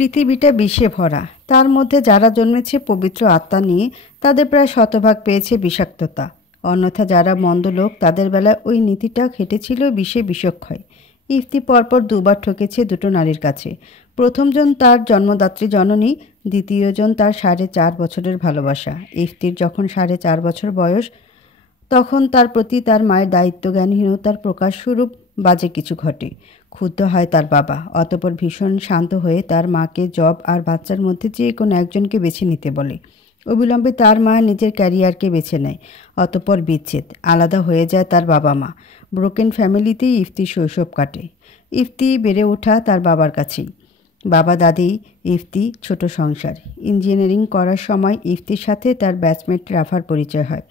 পৃথিবীটা বিষে ভরা, তার মধ্যে যারা জন্মেছে পবিত্র আত্মা নিয়ে তাদের প্রায় শতভাগ পেয়েছে বিষাক্ততা। অন্যথা যারা মন্দ লোক তাদের বেলায় ওই নীতিটা খেটেছিল বিষে বিষক্ষয়। ইফতি পরপর দুবার ঠকেছে দুটো নারীর কাছে। প্রথমজন তার জন্মদাত্রী জননী, দ্বিতীয়জন তার 4.5 বছরের ভালোবাসা। ইফতির যখন 4.5 বছর বয়স তখন তার প্রতি তার মায়ের দায়িত্বজ্ঞানহীনতার প্রকাশস্বরূপ বাজে কিছু ঘটে। ক্ষুব্ধ হয় তার বাবা। অতঃপর ভীষণ শান্ত হয়ে তার মাকে জব আর বাচ্চার মধ্যে যে কোনো একজনকে বেছে নিতে বলে। অবিলম্বে তার মা নিজের ক্যারিয়ারকে বেছে নেয়। অতঃপর বিচ্ছেদ, আলাদা হয়ে যায় তার বাবা মা। ব্রোকেন ফ্যামিলিতেই ইফতির শৈশব কাটে। ইফতি বেড়ে ওঠা তার বাবার কাছেই। বাবা দাদি, ইফতি, ছোট সংসার। ইঞ্জিনিয়ারিং করার সময় ইফতির সাথে তার ব্যাচমেট রাফার পরিচয় হয়।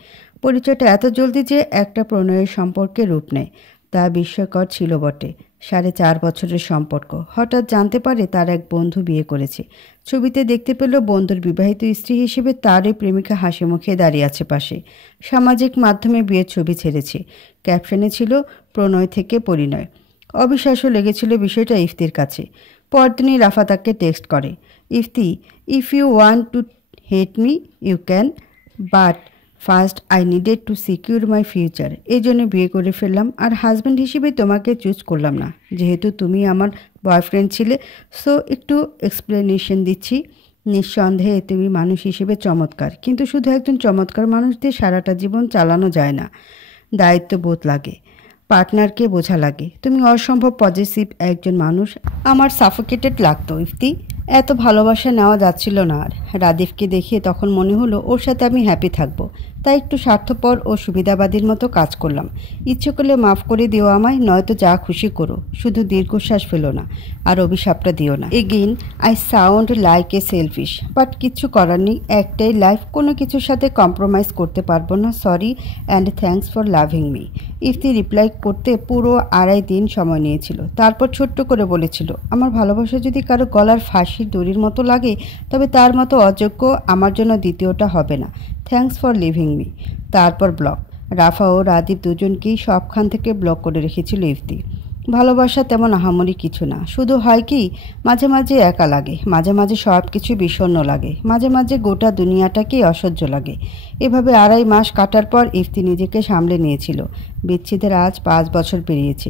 পরিচয়টা এত জলদি যে একটা প্রণয়ের সম্পর্কে রূপ নেয়। তা বিস্ময়কর ছিল বটে। 4.5 বছরের সম্পর্ক। হঠাৎ জানতে পারে তার এক বন্ধু বিয়ে করেছে। ছবিতে দেখতে পেল বন্ধুর বিবাহিত স্ত্রী হিসেবে তারই প্রেমিকা হাসি মুখে দাঁড়িয়ে আছে পাশে। সামাজিক মাধ্যমে বিয়ের ছবি ছেড়েছে। ক্যাপশনে ছিল প্রণয় থেকে পরিণয়। অবিশ্বাস্য লেগেছিল বিষয়টা ইফতির কাছে। পরদিনই রাফা তাকে টেক্সট করে, Ifti, if you want to hate me you can, but first I needed to secure my future. এই জন্য বিয়ে করে ফেললাম, আর হাজব্যান্ড হিসেবে তোমাকে চুজ করলাম না, যেহেতু তুমি আমার বয়ফ্রেন্ড ছিলে। সো একটু এক্সপ্লেনেশন দিচ্ছি। নিঃসন্দেহে তুমি মানুষ হিসেবে চমৎকার, কিন্তু শুধু একজন চমৎকার মানুষ দিয়ে সারাটা জীবন চালানো যায় না। দায়িত্ববোধ লাগে, পার্টনারকে বোঝা লাগে। তুমি অসম্ভব পজিটিভ একজন মানুষ। আমার সাফোকেটেড লাগতো ইফতি। এত ভালোবাসা নেওয়া যাচ্ছিল না আর। রাদিফকে দেখে তখন মনে হলো ওর সাথে আমি হ্যাপি থাকবো, তাই একটু স্বার্থপর ও সুবিধাবাদীর মতো কাজ করলাম। ইচ্ছে করলে মাফ করে দিও আমায়, নয়তো যা খুশি করো, শুধু দীর্ঘশ্বাস ফেলো না আর অভিশাপটা দিও না। Again I sound like a selfish, but কিচ্ছু করার নেই, একটাই লাইফ, কোনো কিছুর সাথে কম্প্রোমাইজ করতে পারবো না। Sorry and thanks for loving me. Ifti reply করতে পুরো 2.5 দিন সময় নিয়েছিল। তারপর ছোট্ট করে বলেছিল, আমার ভালোবাসা যদি কারো গলার ফাঁসির দড়ির মতো লাগে, তবে তার মতো অযোগ্য আমার জন্য দ্বিতীয়টা হবে না। Thanks for living me. তারপর ব্লক। রাফা ও রাদীপ দুজনকেই সবখান থেকে ব্লক করে রেখেছিল ইফতি। ভালোবাসা তেমন আহামরি কিছু না, শুধু হয় কি মাঝে মাঝে একা লাগে, মাঝে মাঝে সব কিছু বিষণ্ণ লাগে, মাঝে মাঝে গোটা দুনিয়াটাকেই অসহ্য লাগে। এভাবে 2.5 মাস কাটার পর ইফতি নিজেকে সামলে নিয়েছিল। বিচ্ছেদের আজ 5 বছর পেরিয়েছে।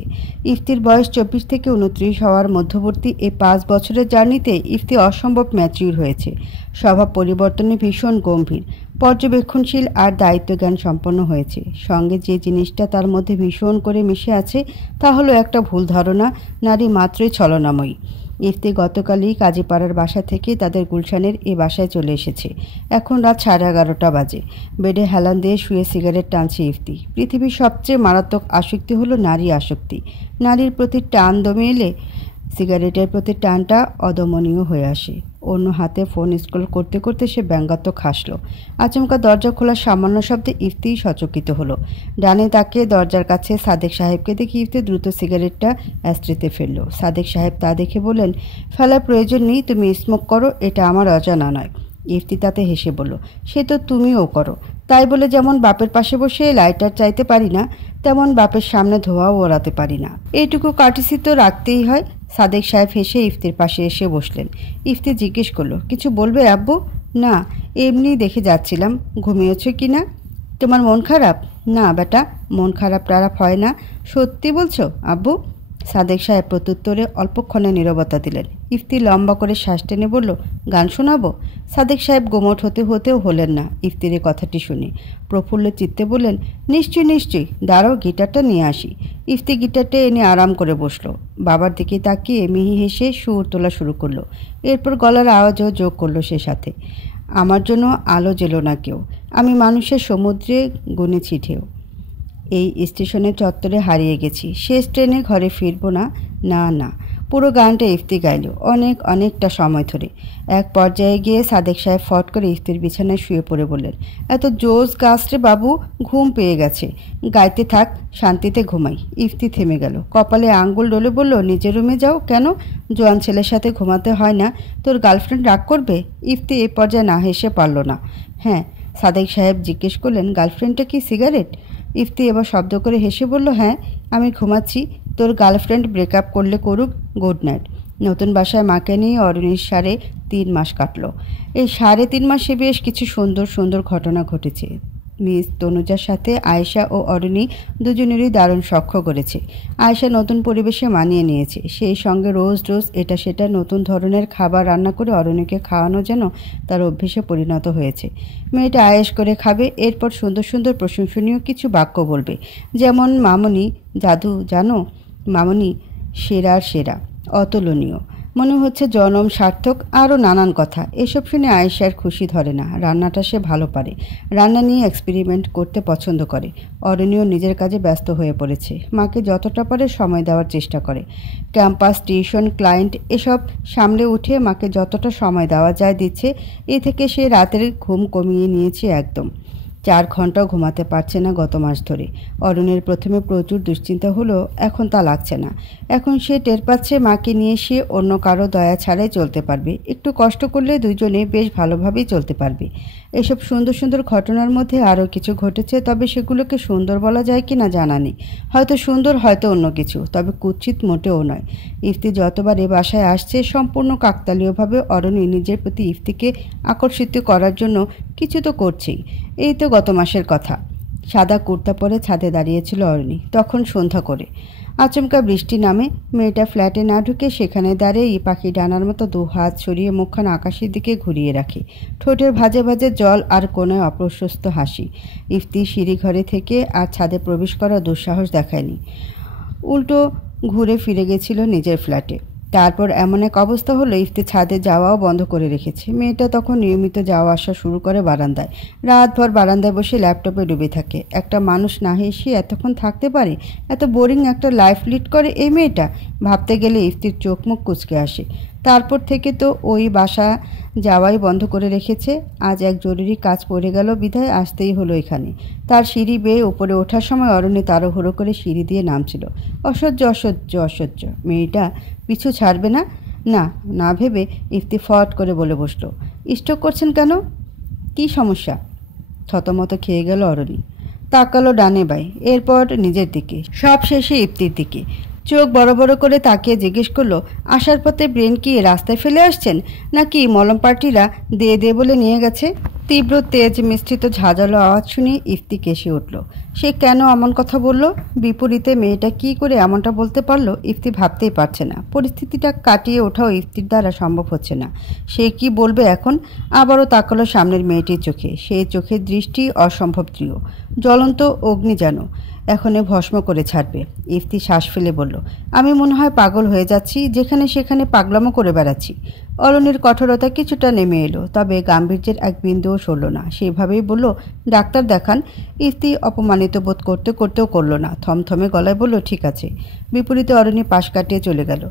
ইফতির বয়স 24 থেকে 29 হওয়ার মধ্যবর্তী এই 5 বছরের জার্নিতে ইফতি অসম্ভব ম্যাচিউর হয়েছে। স্বভাব পরিবর্তনে ভীষণ গম্ভীর, পর্যবেক্ষণশীল আর দায়িত্বজ্ঞান সম্পন্ন হয়েছে। সঙ্গে যে জিনিসটা তার মধ্যে ভীষণ করে মিশে আছে তা হলো একটা ভুল ধারণা, নারী মাত্রই ছলনাময়ী। ইফতি গতকালই কাজীপাড়ার বাসা থেকে তাদের গুলশানের এ বাসায় চলে এসেছে। এখন রাত 11:30 বাজে। বেডে হেলান দিয়ে শুয়ে সিগারেট টানছে ইফতি। পৃথিবীর সবচেয়ে মারাত্মক আসক্তি হলো নারী আসক্তি। নারীর প্রতি টান দমে এলে সিগারেটের প্রতি টানটা অদমনীয় হয়ে আসে। অন্য হাতে ফোন স্ক্রল করতে করতে সে ব্যঙ্গাত্মক হাসল। আচমকা দরজা খোলার সামান্য শব্দে ইফতি সচকিত হলো। ডানে তাকিয়ে দরজার কাছে সাদেক সাহেবকে দেখে ইফতি দ্রুত সিগারেটটা অ্যাস্ট্রেতে ফেলল। সাদেক সাহেব তা দেখে বললেন, ফেলার প্রয়োজন নেই, তুমি স্মোক করো, এটা আমার অজানা নয়। ইফতি তাতে হেসে বলল, সে তো তুমিও করো। তাই বলে যেমন বাপের পাশে বসে লাইটার চাইতে পারি না, তেমন বাপের সামনে ধোঁয়াও ওড়াতে পারি না। এইটুকু কার্টিসি তো রাখতেই হয়। সাদেক সাহেব হেসে ইফতির পাশে এসে বসলেন। ইফতি জিজ্ঞেস করলো, কিছু বলবে আব্বু? না, এমনি দেখে যাচ্ছিলাম। ঘুমিয়েছ কি না? তোমার মন খারাপ? না বেটা, মন খারাপ টারাপ হয় না। সত্যি বলছো আব্বু? সাদেক সাহেব প্রত্যুত্তরে অল্পক্ষণে নীরবতা দিলেন। ইফতি লম্বা করে শ্বাস টেনে বলল, গান শোনাবো? সাদেক সাহেব গোমট হতে হতেও হলেন না ইফতির কথাটি শুনে। প্রফুল্ল চিত্তে বললেন, নিশ্চয়ই নিশ্চয়ই, দাঁড়াও গিটারটা নিয়ে আসি। ইফতি গিটারটা এনে আরাম করে বসলো। বাবার দিকে তাকিয়ে মিহি হেসে সুর তোলা শুরু করলো। এরপর গলার আওয়াজও যোগ করলো সে সাথে, আমার জন্য আলো জ্বেলো না কেউ, আমি মানুষের সমুদ্রে গুনেছি ঢেউ। এই স্টেশনের চত্বরে হারিয়ে গেছি, শেষ ট্রেনে ঘরে ফিরবো না, না না। পুরো গানটা ইফতি গাইল অনেকটা সময় ধরে। এক পর্যায়ে গিয়ে সাদেক সাহেব ফট করে ইফতির বিছানায় শুয়ে পড়ে বললেন, এত জোস গাছ রে বাবু, ঘুম পেয়ে গেছে, গাইতে থাক, শান্তিতে ঘুমাই। ইফতি থেমে গেল। কপালে আঙ্গুল ডলে বলল, নিজের রুমে যাও। কেন? জোয়ান ছেলের সাথে ঘুমাতে হয় না? তোর গার্লফ্রেন্ড রাগ করবে? ইফতি এ পর্যায়ে না হেসে পারল না। হ্যাঁ। সাদেক সাহেব জিজ্ঞেস করলেন, গার্লফ্রেন্ডটা কি সিগারেট? ইফতি এবার শব্দ করে হেসে বলল, হ্যাঁ, আমি ঘুমাচ্ছি, তোর গার্লফ্রেন্ড ব্রেকআপ করলে করুক, গুড নাইট। নতুন বাসায় মাকে নিয়ে অরণির 3.5 মাস কাটল। এই 3.5 মাসে বেশ কিছু সুন্দর সুন্দর ঘটনা ঘটেছে। মিস তনুজার সাথে আয়েশা ও অরণি দুজনেরই দারুণ সখ্য করেছে। আয়েশা নতুন পরিবেশে মানিয়ে নিয়েছে, সেই সঙ্গে রোজ রোজ এটা সেটা নতুন ধরনের খাবার রান্না করে অরণিকে খাওয়ানো যেন তার অভ্যেসে পরিণত হয়েছে। মেয়েটা আয়েশ করে খাবে, এরপর সুন্দর সুন্দর প্রশংসনীয় কিছু বাক্য বলবে, যেমন মামনি জাদু জানো, মামনি সেরার সেরা, অতুলনীয়, মনে হচ্ছে জনম সার্থক, আরও নানান কথা। এসব শুনে আয়েশার খুশি ধরে না। রান্নাটা সে ভালো পারে, রান্না নিয়ে এক্সপেরিমেন্ট করতে পছন্দ করে। অরণিও নিজের কাজে ব্যস্ত হয়ে পড়েছে, মাকে যতটা পারে সময় দেওয়ার চেষ্টা করে। ক্যাম্পাস, টিউশন, ক্লায়েন্ট এসব সামলে উঠে মাকে যতটা সময় দেওয়া যায় দিচ্ছে। এ থেকে সে রাতের ঘুম কমিয়ে নিয়েছে একদম। 4 ঘন্টাও ঘুমাতে পারছে না গত মাস ধরে। অরণের প্রথমে প্রচুর দুশ্চিন্তা হলো, এখন তা লাগছে না। এখন সে টের পাচ্ছে মাকে নিয়ে সে অন্য কারো দয়া ছাড়াই চলতে পারবে। একটু কষ্ট করলে দুজনে বেশ ভালোভাবেই চলতে পারবে। এসব সুন্দর সুন্দর ঘটনার মধ্যে আরও কিছু ঘটেছে, তবে সেগুলোকে সুন্দর বলা যায় কি না জানা নেই। হয়তো সুন্দর, হয়তো অন্য কিছু, তবে কুৎসিত মোটেও নয়। ইফতি যতবার এ বাসায় আসছে সম্পূর্ণ কাকতালীয়ভাবে অরণি নিজের প্রতি ইফতিকে আকর্ষিত করার জন্য কিছু তো করছেই। এই তো গত মাসের কথা। সাদা কুর্তা পরে ছাদে দাঁড়িয়েছিল অরণি, তখন সন্ধ্যা করে। আচমকা বৃষ্টি নামে। মেয়েটা ফ্ল্যাটে না ঢুকে সেখানে দাঁড়িয়ে পাখি ডানার মতো 2 হাত ছড়িয়ে মুখখান আকাশের দিকে ঘুরিয়ে রাখে। ঠোঁটের ভাজে ভাজে জল আর কোণে অপ্রশস্ত হাসি। ইফতি সিঁড়িঘরে থেকে আর ছাদে প্রবেশ করার দুঃসাহস দেখায়নি, উল্টো ঘুরে ফিরে গেছিল নিজের ফ্ল্যাটে। তারপর এমন এক অবস্থা হলো, ইফতি ছাদে যাওয়াও বন্ধ করে রেখেছে। মেয়েটা তখন নিয়মিত যাওয়া আসা শুরু করে বারান্দায়। রাতভর বারান্দায় বসে ল্যাপটপে ডুবে থাকে। একটা মানুষ না হেসে এতক্ষণ থাকতে পারে? এত বোরিং একটা লাইফ লিড করে এই মেয়েটা। ভাবতে গেলে ইফতির চোখ মুখ কুঁচকে আসে। তারপর থেকে তো ওই বাসা যাওয়াই বন্ধ করে রেখেছে। আজ এক জরুরি কাজ পড়ে গেল বিধায় আসতেই হলো এখানে। তার সিঁড়ি বেয়ে উপরে ওঠার সময় অরণ্য তাড়াহুড়ো করে সিঁড়ি দিয়ে নামছিল। অসহ্য অসহ্য অসহ্য। মেয়েটা পিছু ছাড়বে না, না না ভেবে ইফতি ফট করে বলে বসল, স্ট্রোক করছেন কেন? কি সমস্যা? থতমত খেয়ে গেল অরণি। তাকালো ডানে বাই, এরপর নিজের দিকে, সব শেষে ইফতির দিকে। চোখ বড় বড় করে তাকিয়ে জিজ্ঞেস করলো, আসার পথে ব্রেন কি রাস্তায় ফেলে আসছেন, নাকি মলম পার্টিরা দিয়ে দে বলে নিয়ে গেছে? তীব্র তেজ মিশ্রিত ঝাঁঝালো আওয়াজ শুনে ইফতি কেসে উঠল। সে কেন এমন কথা বলল? বিপরীতে মেয়েটা কি করে এমনটা বলতে পারলো ইফতি ভাবতেই পারছে না। পরিস্থিতিটা কাটিয়ে ওঠাও ইফতির দ্বারা সম্ভব হচ্ছে না। সে কি বলবে এখন? আবারও তাকালো সামনের মেয়েটির চোখে। সেই চোখের দৃষ্টি অসম্ভব দৃঢ়, জ্বলন্ত অগ্নি যেন এখনে ভস্ম করে ছাড়বে। ইফতি শ্বাস ফেলে বলল, আমি মনে হয় পাগল হয়ে যাচ্ছি, যেখানে সেখানে পাগলামো করে বেড়াচ্ছি। অরণির কঠোরতা কিছুটা নেমে এলো, তবে গাম্ভীর্যের এক বিন্দুও সরল না। সেভাবেই বলল, ডাক্তার দেখান। ইফতি অপমানিত বোধ করতে করতেও করল না, থমথমে গলায় বলল, ঠিক আছে। বিপরীতে অরণি পাশ কাটিয়ে চলে গেল।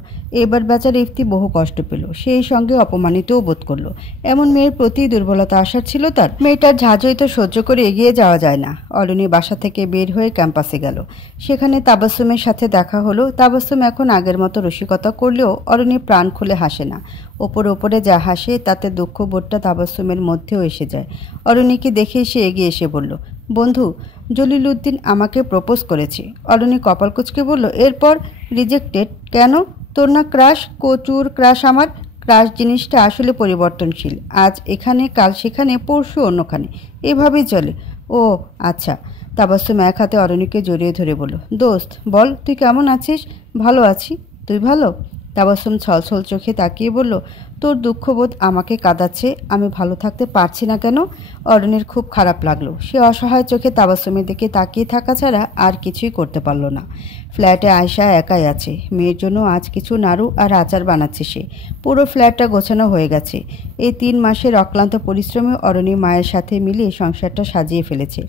এবার বেচারা ইফতি বহু কষ্ট পেল, সেই সঙ্গে অপমানিতও বোধ করলো। এমন মেয়ের প্রতি দুর্বলতা আসার ছিল তার। মেয়েটার ঝাঁঝই তো সহ্য করে এগিয়ে যাওয়া যায় না। অরণি বাসা থেকে বের হয়ে ক্যাম্পাসে গেল। সেখানে তাবাসসুমের সাথে দেখা হলো। তাবাসসুম এখন আগের মতো রসিকতা করলেও অরণি প্রাণ খুলে হাসে না। ওপরে ওপরে যা হাসে তাতে দুঃখবোধটা তাবাসসুমের মধ্যেও এসে যায়। অরণিকে দেখে সে এগিয়ে এসে বলল, বন্ধু, জলিল উদ্দিন আমাকে প্রপোজ করেছে। অরণি কপাল কুঁচকে বলল, এরপর? রিজেক্টেড কেন? তোর না ক্রাশ? কচুর ক্রাশ আমার। ক্রাশ জিনিসটা আসলে পরিবর্তনশীল, আজ এখানে কাল সেখানে পরশু অন্যখানে, এভাবেই চলে। ও আচ্ছা। তাবাসসুম এক হাতে অরণিকে জড়িয়ে ধরে বলল, দোস্ত বল, তুই কেমন আছিস? ভালো আছি, তুই ভালো? তাবাসসুম ছলছল চোখে তাকিয়ে বলল, তোর দুঃখবোধ আমাকে কাঁদাচ্ছে। আমি ভালো থাকতে পারছি না কেন? অরণির খুব খারাপ লাগলো। সে অসহায় চোখে তাবাসসুমের দিকে তাকিয়ে থাকা ছাড়া আর কিছুই করতে পারল না। ফ্ল্যাটে আয়শা একাই আছে। মেয়ের জন্য আজ কিছু নাড়ু আর আচার বানাচ্ছে সে। পুরো ফ্ল্যাটটা গোছানো হয়ে গেছে। এই 3 মাসের অক্লান্ত পরিশ্রমে অরণি মায়ের সাথে মিলিয়ে সংসারটা সাজিয়ে ফেলেছে।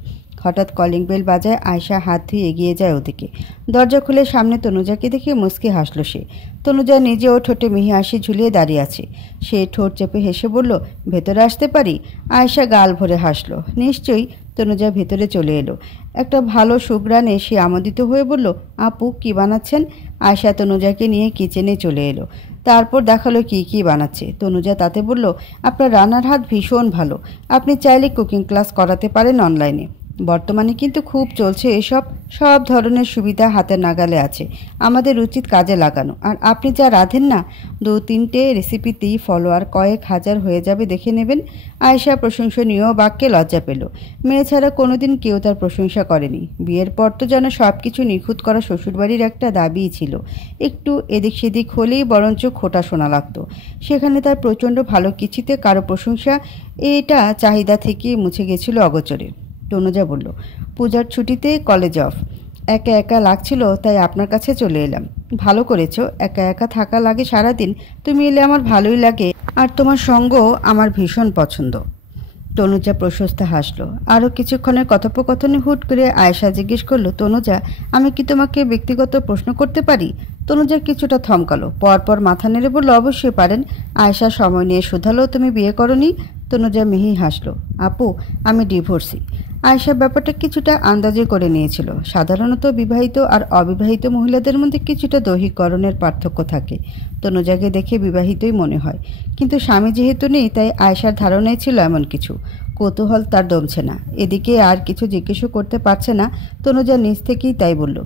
হঠাৎ কলিং বেল বাজায়। আয়শা হাত ধুয়ে এগিয়ে যায় ওদিকে। দরজা খুলে সামনে তনুজাকে দেখে মুচকি হাসল সে। তনুজা নিজেও ঠোঁটে মিহি হাসি ঝুলিয়ে দাঁড়িয়ে আছে। সে ঠোঁট চেপে হেসে বলল, ভেতরে আসতে পারি? আয়শা গাল ভরে হাসল। নিশ্চয়ই। তনুজা ভেতরে চলে এলো। একটা ভালো সুঘ্রাণে সে আমোদিত হয়ে বলল, আপু কি বানাচ্ছেন? আয়শা তনুজাকে নিয়ে কিচেনে চলে এলো। তারপর দেখালো কি কি বানাচ্ছে। তনুজা তাতে বলল, আপনার রান্নার হাত ভীষণ ভালো, আপনি চাইলে কুকিং ক্লাস করাতে পারেন অনলাইনে। বর্তমানে কিন্তু খুব চলছে এসব, সব ধরনের সুবিধা হাতের নাগালে আছে, আমাদের উচিত কাজে লাগানো। আর আপনি যা রাঁধেন না, 2-3টে রেসিপিতেই ফলোয়ার কয়েক হাজার হয়ে যাবে, দেখে নেবেন। আয়েশা প্রশংসনীয় বাক্যে লজ্জা পেল। মেয়ে ছাড়া কোনোদিন কেউ তার প্রশংসা করেনি। বিয়ের পর তো যেন সব কিছু নিখুঁত করা শ্বশুরবাড়ির একটা দাবিই ছিল। একটু এদিক সেদিক হলেই বরঞ্চ খোঁটা শোনা লাগতো। সেখানে তার প্রচণ্ড ভালো কিছুতে কারো প্রশংসা, এটা চাহিদা থেকে মুছে গেছিল অগোচরে। তনুজা বলল, পূজার ছুটিতে কলেজ অফ, একা একা লাগছিল তাই আপনার কাছে চলে এলাম। ভালো করেছো, একা একা থাকা লাগে সারাদিন, তুমি এলে আমার ভালোই লাগে, আর তোমার সঙ্গ আমার ভীষণ পছন্দ। তনুজা প্রশস্ত হাসলো। আরও কিছুক্ষণের কথোপকথনে হুট করে আয়েশা জিজ্ঞেস করলো, তনুজা, আমি কি তোমাকে ব্যক্তিগত প্রশ্ন করতে পারি? তনুজা কিছুটা থমকালো, পরপর মাথা নেড়ে বলল, অবশ্যই পারেন। আয়েশা সময় নিয়ে শুধালো, তুমি বিয়ে করনি? তনুজা মিহি হাসলো, আপু, আমি ডিভোর্সি। আয়েশা ব্যাপারটা কিছুটা আন্দাজে করে নিয়েছিল। সাধারণত বিবাহিত আর অবিবাহিত মহিলাদের মধ্যে কিছুটা দৈহিকরণের পার্থক্য থাকে। তনুজাকে দেখে বিবাহিতই মনে হয়, কিন্তু স্বামী যেহেতু নেই তাই আয়েশার ধারণাই ছিল এমন কিছু। কৌতূহল তার দমছে না, এদিকে আর কিছু জিজ্ঞেসও করতে পারছে না। তনুজা নিজ থেকেই তাই বলল,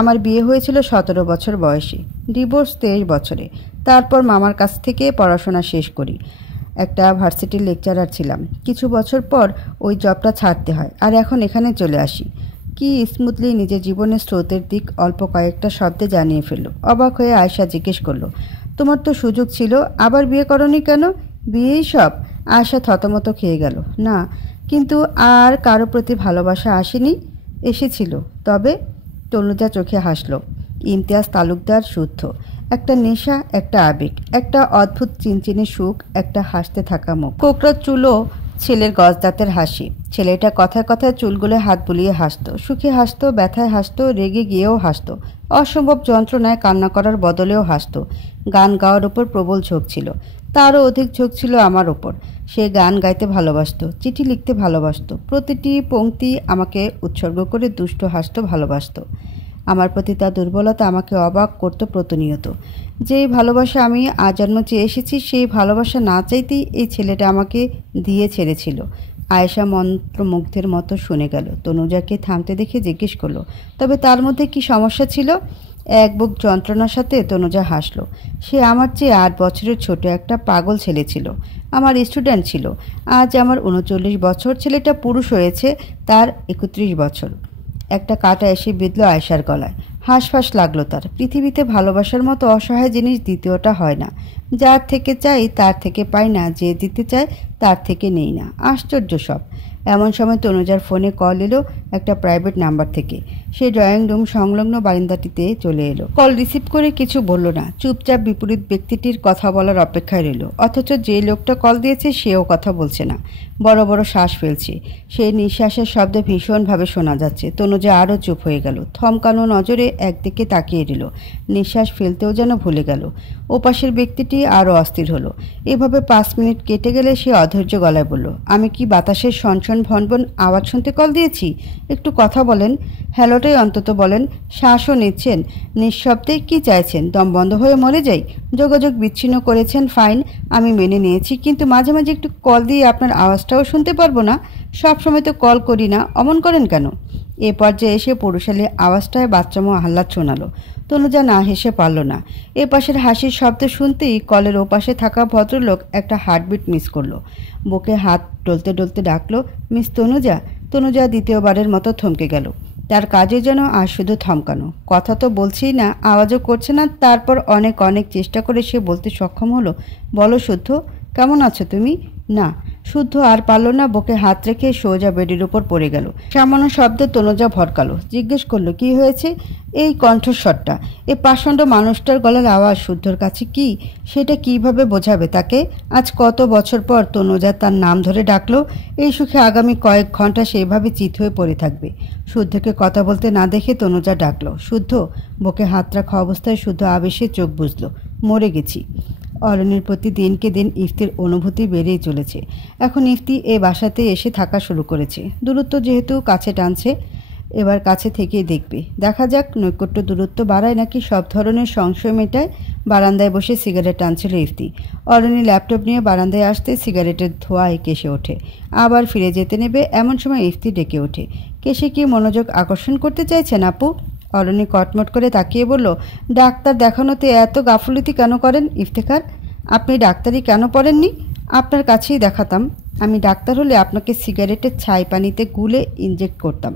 আমার বিয়ে হয়েছিল 17 বছর বয়সে, ডিভোর্স 23 বছরে। তারপর মামার কাছ থেকে পড়াশোনা শেষ করি, একটা ভার্সিটির লেকচারার ছিলাম। কিছু বছর পর ওই জবটা ছাড়তে হয়, আর এখন এখানে চলে আসি। কি স্মুথলি নিজের জীবনের স্রোতের দিক অল্প কয়েকটা শব্দে জানিয়ে ফেলল। অবাক হয়ে আয়েশা জিজ্ঞেস করলো, তোমার তো সুযোগ ছিল, আবার বিয়ে করনি কেন? বিয়েই সব? আয়েশা থতমত খেয়ে গেল। না, কিন্তু আর কারো প্রতি ভালোবাসা আসেনি। এসেছিল, তবে? তনুজা চোখে হাসল। ইমতিয়াজ তালুকদার শুদ্ধ, একটা নেশা, একটা আবেগ, একটা অদ্ভুত চিনচিনে সুখ, একটা হাসতে থাকা মুখ, কোকড়া চুলও ছেলের গজদাঁতের হাসি। ছেলেটা কথায় কথায় চুলগুলো হাত বুলিয়ে হাসত, সুখে হাসত, ব্যথায় হাসত, রেগে গিয়েও হাসত, অসম্ভব যন্ত্রণায় কান্না করার বদলেও হাসত। গান গাওয়ার ওপর প্রবল ঝোঁক ছিল, তারও অধিক ঝোঁক ছিল আমার ওপর। সে গান গাইতে ভালোবাসত, চিঠি লিখতে ভালোবাসত, প্রতিটি পংক্তি আমাকে উৎসর্গ করে দুষ্ট হাসত, ভালোবাসত। আমার প্রতি তার দুর্বলতা আমাকে অবাক করত প্রতিনিয়ত। যেই ভালোবাসা আমি আজন্ম চেয়ে এসেছি, সেই ভালোবাসা না চাইতেই এই ছেলেটা আমাকে দিয়ে ছেড়েছিল। আয়েশা মন্ত্রমুগ্ধের মতো শুনে গেল। তনুজাকে থামতে দেখে জিজ্ঞেস করলো, তবে তার মধ্যে কি সমস্যা ছিল? এক বুক যন্ত্রণার সাথে তনুজা হাসলো। সে আমার চেয়ে 8 বছরের ছোট একটা পাগল ছেলে ছিল, আমার স্টুডেন্ট ছিল। আজ আমার 39 বছর, ছেলেটা পুরুষ হয়েছে, তার 31 বছর। একটা কাঁটা এসে বিঁধল আয়েশার গলায়। হাঁসফাঁস লাগলো তার। পৃথিবীতে ভালোবাসার মতো অসহায় জিনিস দ্বিতীয়টা হয় না। যার থেকে চাই তার থেকে পাই না, যে দিতে চায় তার থেকে নেই না। আশ্চর্য সব। এমন সময় তনুজার ফোনে কল এলো একটা প্রাইভেট নাম্বার থেকে। সে ড্রয়িং রুম সংলগ্ন বারান্দাটিতে চলে এলো। কল রিসিভ করে কিছু বলল না, চুপচাপ বিপরীত ব্যক্তিটির কথা বলার অপেক্ষায় রইল। অথচ যে লোকটা কল দিয়েছে সেও কথা বলছে না, বড় বড় শ্বাস ফেলছে। সেই নিঃশ্বাসের শব্দ ভীষণভাবে শোনা যাচ্ছে। তনুজা আরও চুপ হয়ে গেল, থমকানো নজরে একদিকে তাকিয়ে দিল। নিঃশ্বাস ফেলতেও যেন ভুলে গেল। ওপাশের ব্যক্তিটি আরও অস্থির হলো। এভাবে 5 মিনিট কেটে গেলে সে অধৈর্য গলায় বলল, আমি কি বাতাসের সনসন ভনভন আওয়াজ শুনতে কল দিয়েছি? একটু কথা বলেন, হ্যালোটাই অন্তত বলেন। শ্বাসও নিচ্ছেন, নিঃশব্দে কি চাইছেন? দম বন্ধ হয়ে মরে যাই? যোগাযোগ বিচ্ছিন্ন করেছেন, ফাইন, আমি মেনে নিয়েছি, কিন্তু মাঝে মাঝে একটু কল দিয়ে আপনার আওয়াজটাও শুনতে পারবো না? সবসময় তো কল করি না, অমন করেন কেন? এ পর্যায়ে এসে পৌরশালী আওয়াজটায় বাচ্চামো আহ্লাদ শোনালো। তনুজা না হেসে পারল না। এ পাশের হাসির শব্দ শুনতেই কলের ওপাশে থাকা ভদ্রলোক একটা হার্টবিট মিস করলো। বুকে হাত ডলতে ডলতে ডাকলো, মিস তনুজা। তনুজা দ্বিতীয়বারের মতো থমকে গেল। তার কাজে যেন আর শুধু থমকানো। কথা তো বলছেই না, আওয়াজও করছে না। তারপর অনেক অনেক চেষ্টা করে সে বলতে সক্ষম হলো, বলো শুদ্ধ, কেমন আছো তুমি? না। শুদ্ধ আর পারল না, বুকে হাত রেখে সোজা বেডের উপর পড়ে গেল। সামান্য শব্দে তনুজা ভরকালো, জিজ্ঞেস করলো, কি হয়েছে? এই কণ্ঠস্বরটা, এই পাষণ্ড মানুষটার গলার আওয়াজ শুদ্ধর কাছে কি? সেটা কিভাবে বোঝাবে তাকে? আজ কত বছর পর তনুজা তার নাম ধরে ডাকলো। এই সুখে আগামী কয়েক ঘন্টা সেইভাবে চিত হয়ে পড়ে থাকবে। শুদ্ধকে কথা বলতে না দেখে তনুজা ডাকলো, শুদ্ধ। বুকে হাত রাখা অবস্থায় শুদ্ধ আবেশে চোখ বুঝলো, মরে গেছি। অরণ্যের প্রতি দিনকে দিন ইফতির অনুভূতি বেড়েই চলেছে। এখন ইফতি এ বাসাতে এসে থাকা শুরু করেছে। দূরত্ব যেহেতু কাছে টানছে, এবার কাছে থেকেই দেখবে। দেখা যাক নৈকট্য দূরত্ব বাড়ায় নাকি সব ধরনের সংশয় মেটায়। বারান্দায় বসে সিগারেট টানছিল ইফতি। অরণ্য ল্যাপটপ নিয়ে বারান্দায় আসতে সিগারেটের ধোঁয়ায় কেসে ওঠে। আবার ফিরে যেতে নেবে, এমন সময় ইফতি ডেকে ওঠে, কেসে কি মনোযোগ আকর্ষণ করতে চাইছেন আপু? অরণি কটমট করে তাকিয়ে বলল, ডাক্তার দেখানোতে এত গাফলতি কেন করেন ইফতেখার? আপনি ডাক্তারি কেন পড়েননি? আপনার কাছেই দেখাতাম। আমি ডাক্তার হলে আপনাকে সিগারেটের ছাই পানিতে গুলে ইনজেক্ট করতাম।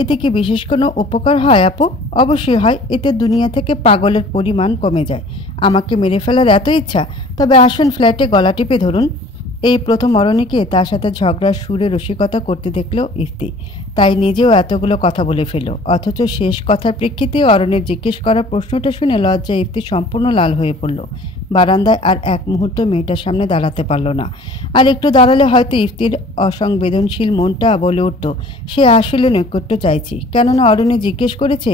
এতে কি বিশেষ কোনো উপকার হয় আপু? অবশ্যই হয়। এতে দুনিয়া থেকে পাগলের পরিমাণ কমে যায়। আমাকে মেরে ফেলার এত ইচ্ছা? তবে আসুন ফ্ল্যাটে গলা টিপে ধরুন। এই প্রথম অরণিকে তার সাথে ঝগড়ার সুরে রসিকতা করতে দেখল ইফতি। তাই নিজেও এতগুলো কথা বলে ফেলল। অথচ শেষ কথার প্রেক্ষিতে অরণের জিজ্ঞেস করা প্রশ্নটা শুনে লজ্জায় ইফতি সম্পূর্ণ লাল হয়ে পড়ল। বারান্দায় আর এক মুহূর্ত মেয়েটার সামনে দাঁড়াতে পারল না। আর একটু দাঁড়ালে হয়তো ইফতির অসংবেদনশীল মনটা বলে উঠত, সে আসলে নৈকট্য চাইছি। কেননা অরণি জিজ্ঞেস করেছে,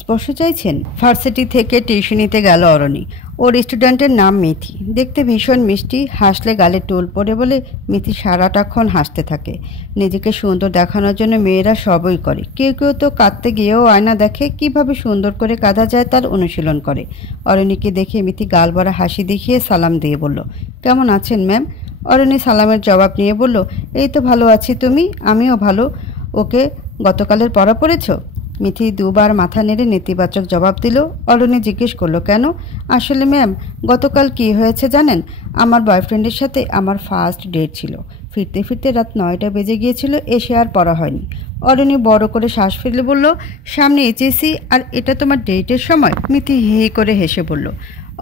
স্পর্শ চাইছেন? ভার্সিটি থেকে টিউশনিতে গেল অরণি। ওর স্টুডেন্টের নাম মিথি। দেখতে ভীষণ মিষ্টি, হাসলে গালে টোল পড়ে বলে মিথি সারাটাক্ষণ হাসতে থাকে। নিজেকে সুন্দর দেখানোর জন্য মেয়েরা সবই করে। কেউ কেউ তো কাঁদতে গিয়েও আয়না দেখে, কিভাবে সুন্দর করে কাঁদা যায় তার অনুশীলন করে। অরণিকে দেখে মিথি গাল ভরা হাসি দেখিয়ে সালাম দিয়ে বলল, কেমন আছেন ম্যাম? অরণি সালামের জবাব নিয়ে বলল, এই তো ভালো আছি। তুমি? আমিও ভালো। ওকে গতকালের পড়া পড়েছ? মিথি দুবার মাথা নেড়ে নেতিবাচক জবাব দিল। অরণি জিজ্ঞেস করলো, কেন? আসলে ম্যাম, গতকাল কি হয়েছে জানেন? আমার বয়ফ্রেন্ডের সাথে আমার ফার্স্ট ডেট ছিল। ফিরতে ফিরতে রাত 9টা বেজে গিয়েছিল। এসে আর পড়া হয়নি। অরণি বড় করে শ্বাস ফেলে বলল, সামনে এইচএসসি আর এটা তোমার ডেটের সময়? মিথি হি করে হেসে বলল,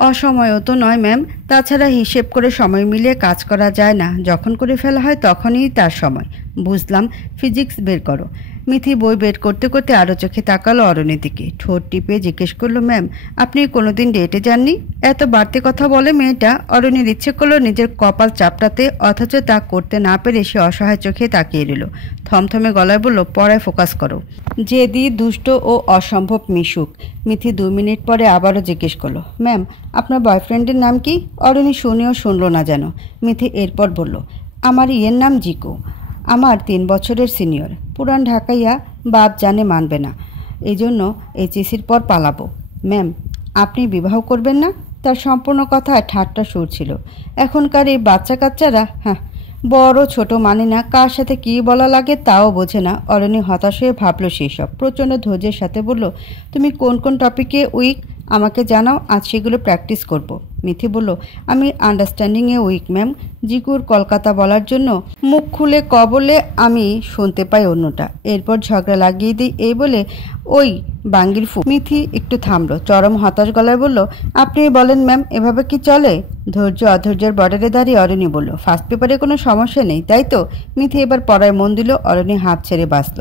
অসময়ও তো নয় ম্যাম। তাছাড়া হিসেব করে সময় মিলিয়ে কাজ করা যায় না। যখন করে ফেলা হয় তখনই তার সময়। বুঝলাম, ফিজিক্স বের করো। মিথি বই বের করতে করতে আরও চোখে তাকালো অরণির দিকে। ঠোঁট টিপে জিজ্ঞেস করলো, ম্যাম, আপনি কোনোদিন ডেটে যাননি? এত বাড়তি কথা বলে মেয়েটা। অরণির ইচ্ছে করলো নিজের কপাল চাপটাতে, অথচ তা করতে না পেরে সে অসহায় চোখে তাকিয়ে রইল। থমথমে গলায় বলল, পড়ায় ফোকাস করো। জেদি, দুষ্ট ও অসম্ভব মিশুক। মিথি 2 মিনিট পরে আবারও জিজ্ঞেস করলো, ম্যাম, আপনার বয়ফ্রেন্ডের নাম কি? অরণি শুনেও শুনল না যেন। মিথি এরপর বলল, আমার ইয়ের নাম জিকু। আমার 3 বছরের সিনিয়র। পুরান ঢাকাইয়া, বাপ জানে মানবে না। এই জন্য এইচএসির পর পালাবো। ম্যাম, আপনি বিবাহ করবেন না? তার সম্পূর্ণ কথায় ঠাট্টা সুর ছিল। এখনকার এই বাচ্চা কাচ্চারা, হ্যাঁ, বড় ছোট মানে না, কার সাথে কী বলা লাগে তাও বোঝে না। অরণি হতাশ হয়ে ভাবল সেসব। প্রচণ্ড ধৈর্যের সাথে বলল, তুমি কোন কোন টপিকে উইক আমাকে জানাও, আজ সেগুলো প্র্যাকটিস করব। মিথি বলল, আমি আন্ডারস্ট্যান্ডিংয়ে উইক ম্যাম। জিকুর কলকাতা বলার জন্য মুখ খুলে বলে আমি শুনতে পাই অন্যটা। এরপর ঝগড়া লাগিয়ে দিই এই বলে ওই বাঙ্গির ফু। মিথি একটু থামলো, চরম হতাশ গলায় বলল, আপনি বলেন ম্যাম, এভাবে কি চলে? ধৈর্য অধৈর্যের বর্ডারে দাঁড়িয়ে অরণি বলল, ফার্স্ট পেপারে কোনো সমস্যা নেই তাই তো? মিথি এবার পড়ায় মন দিল। অরণি হাঁপ ছেড়ে বাঁচল।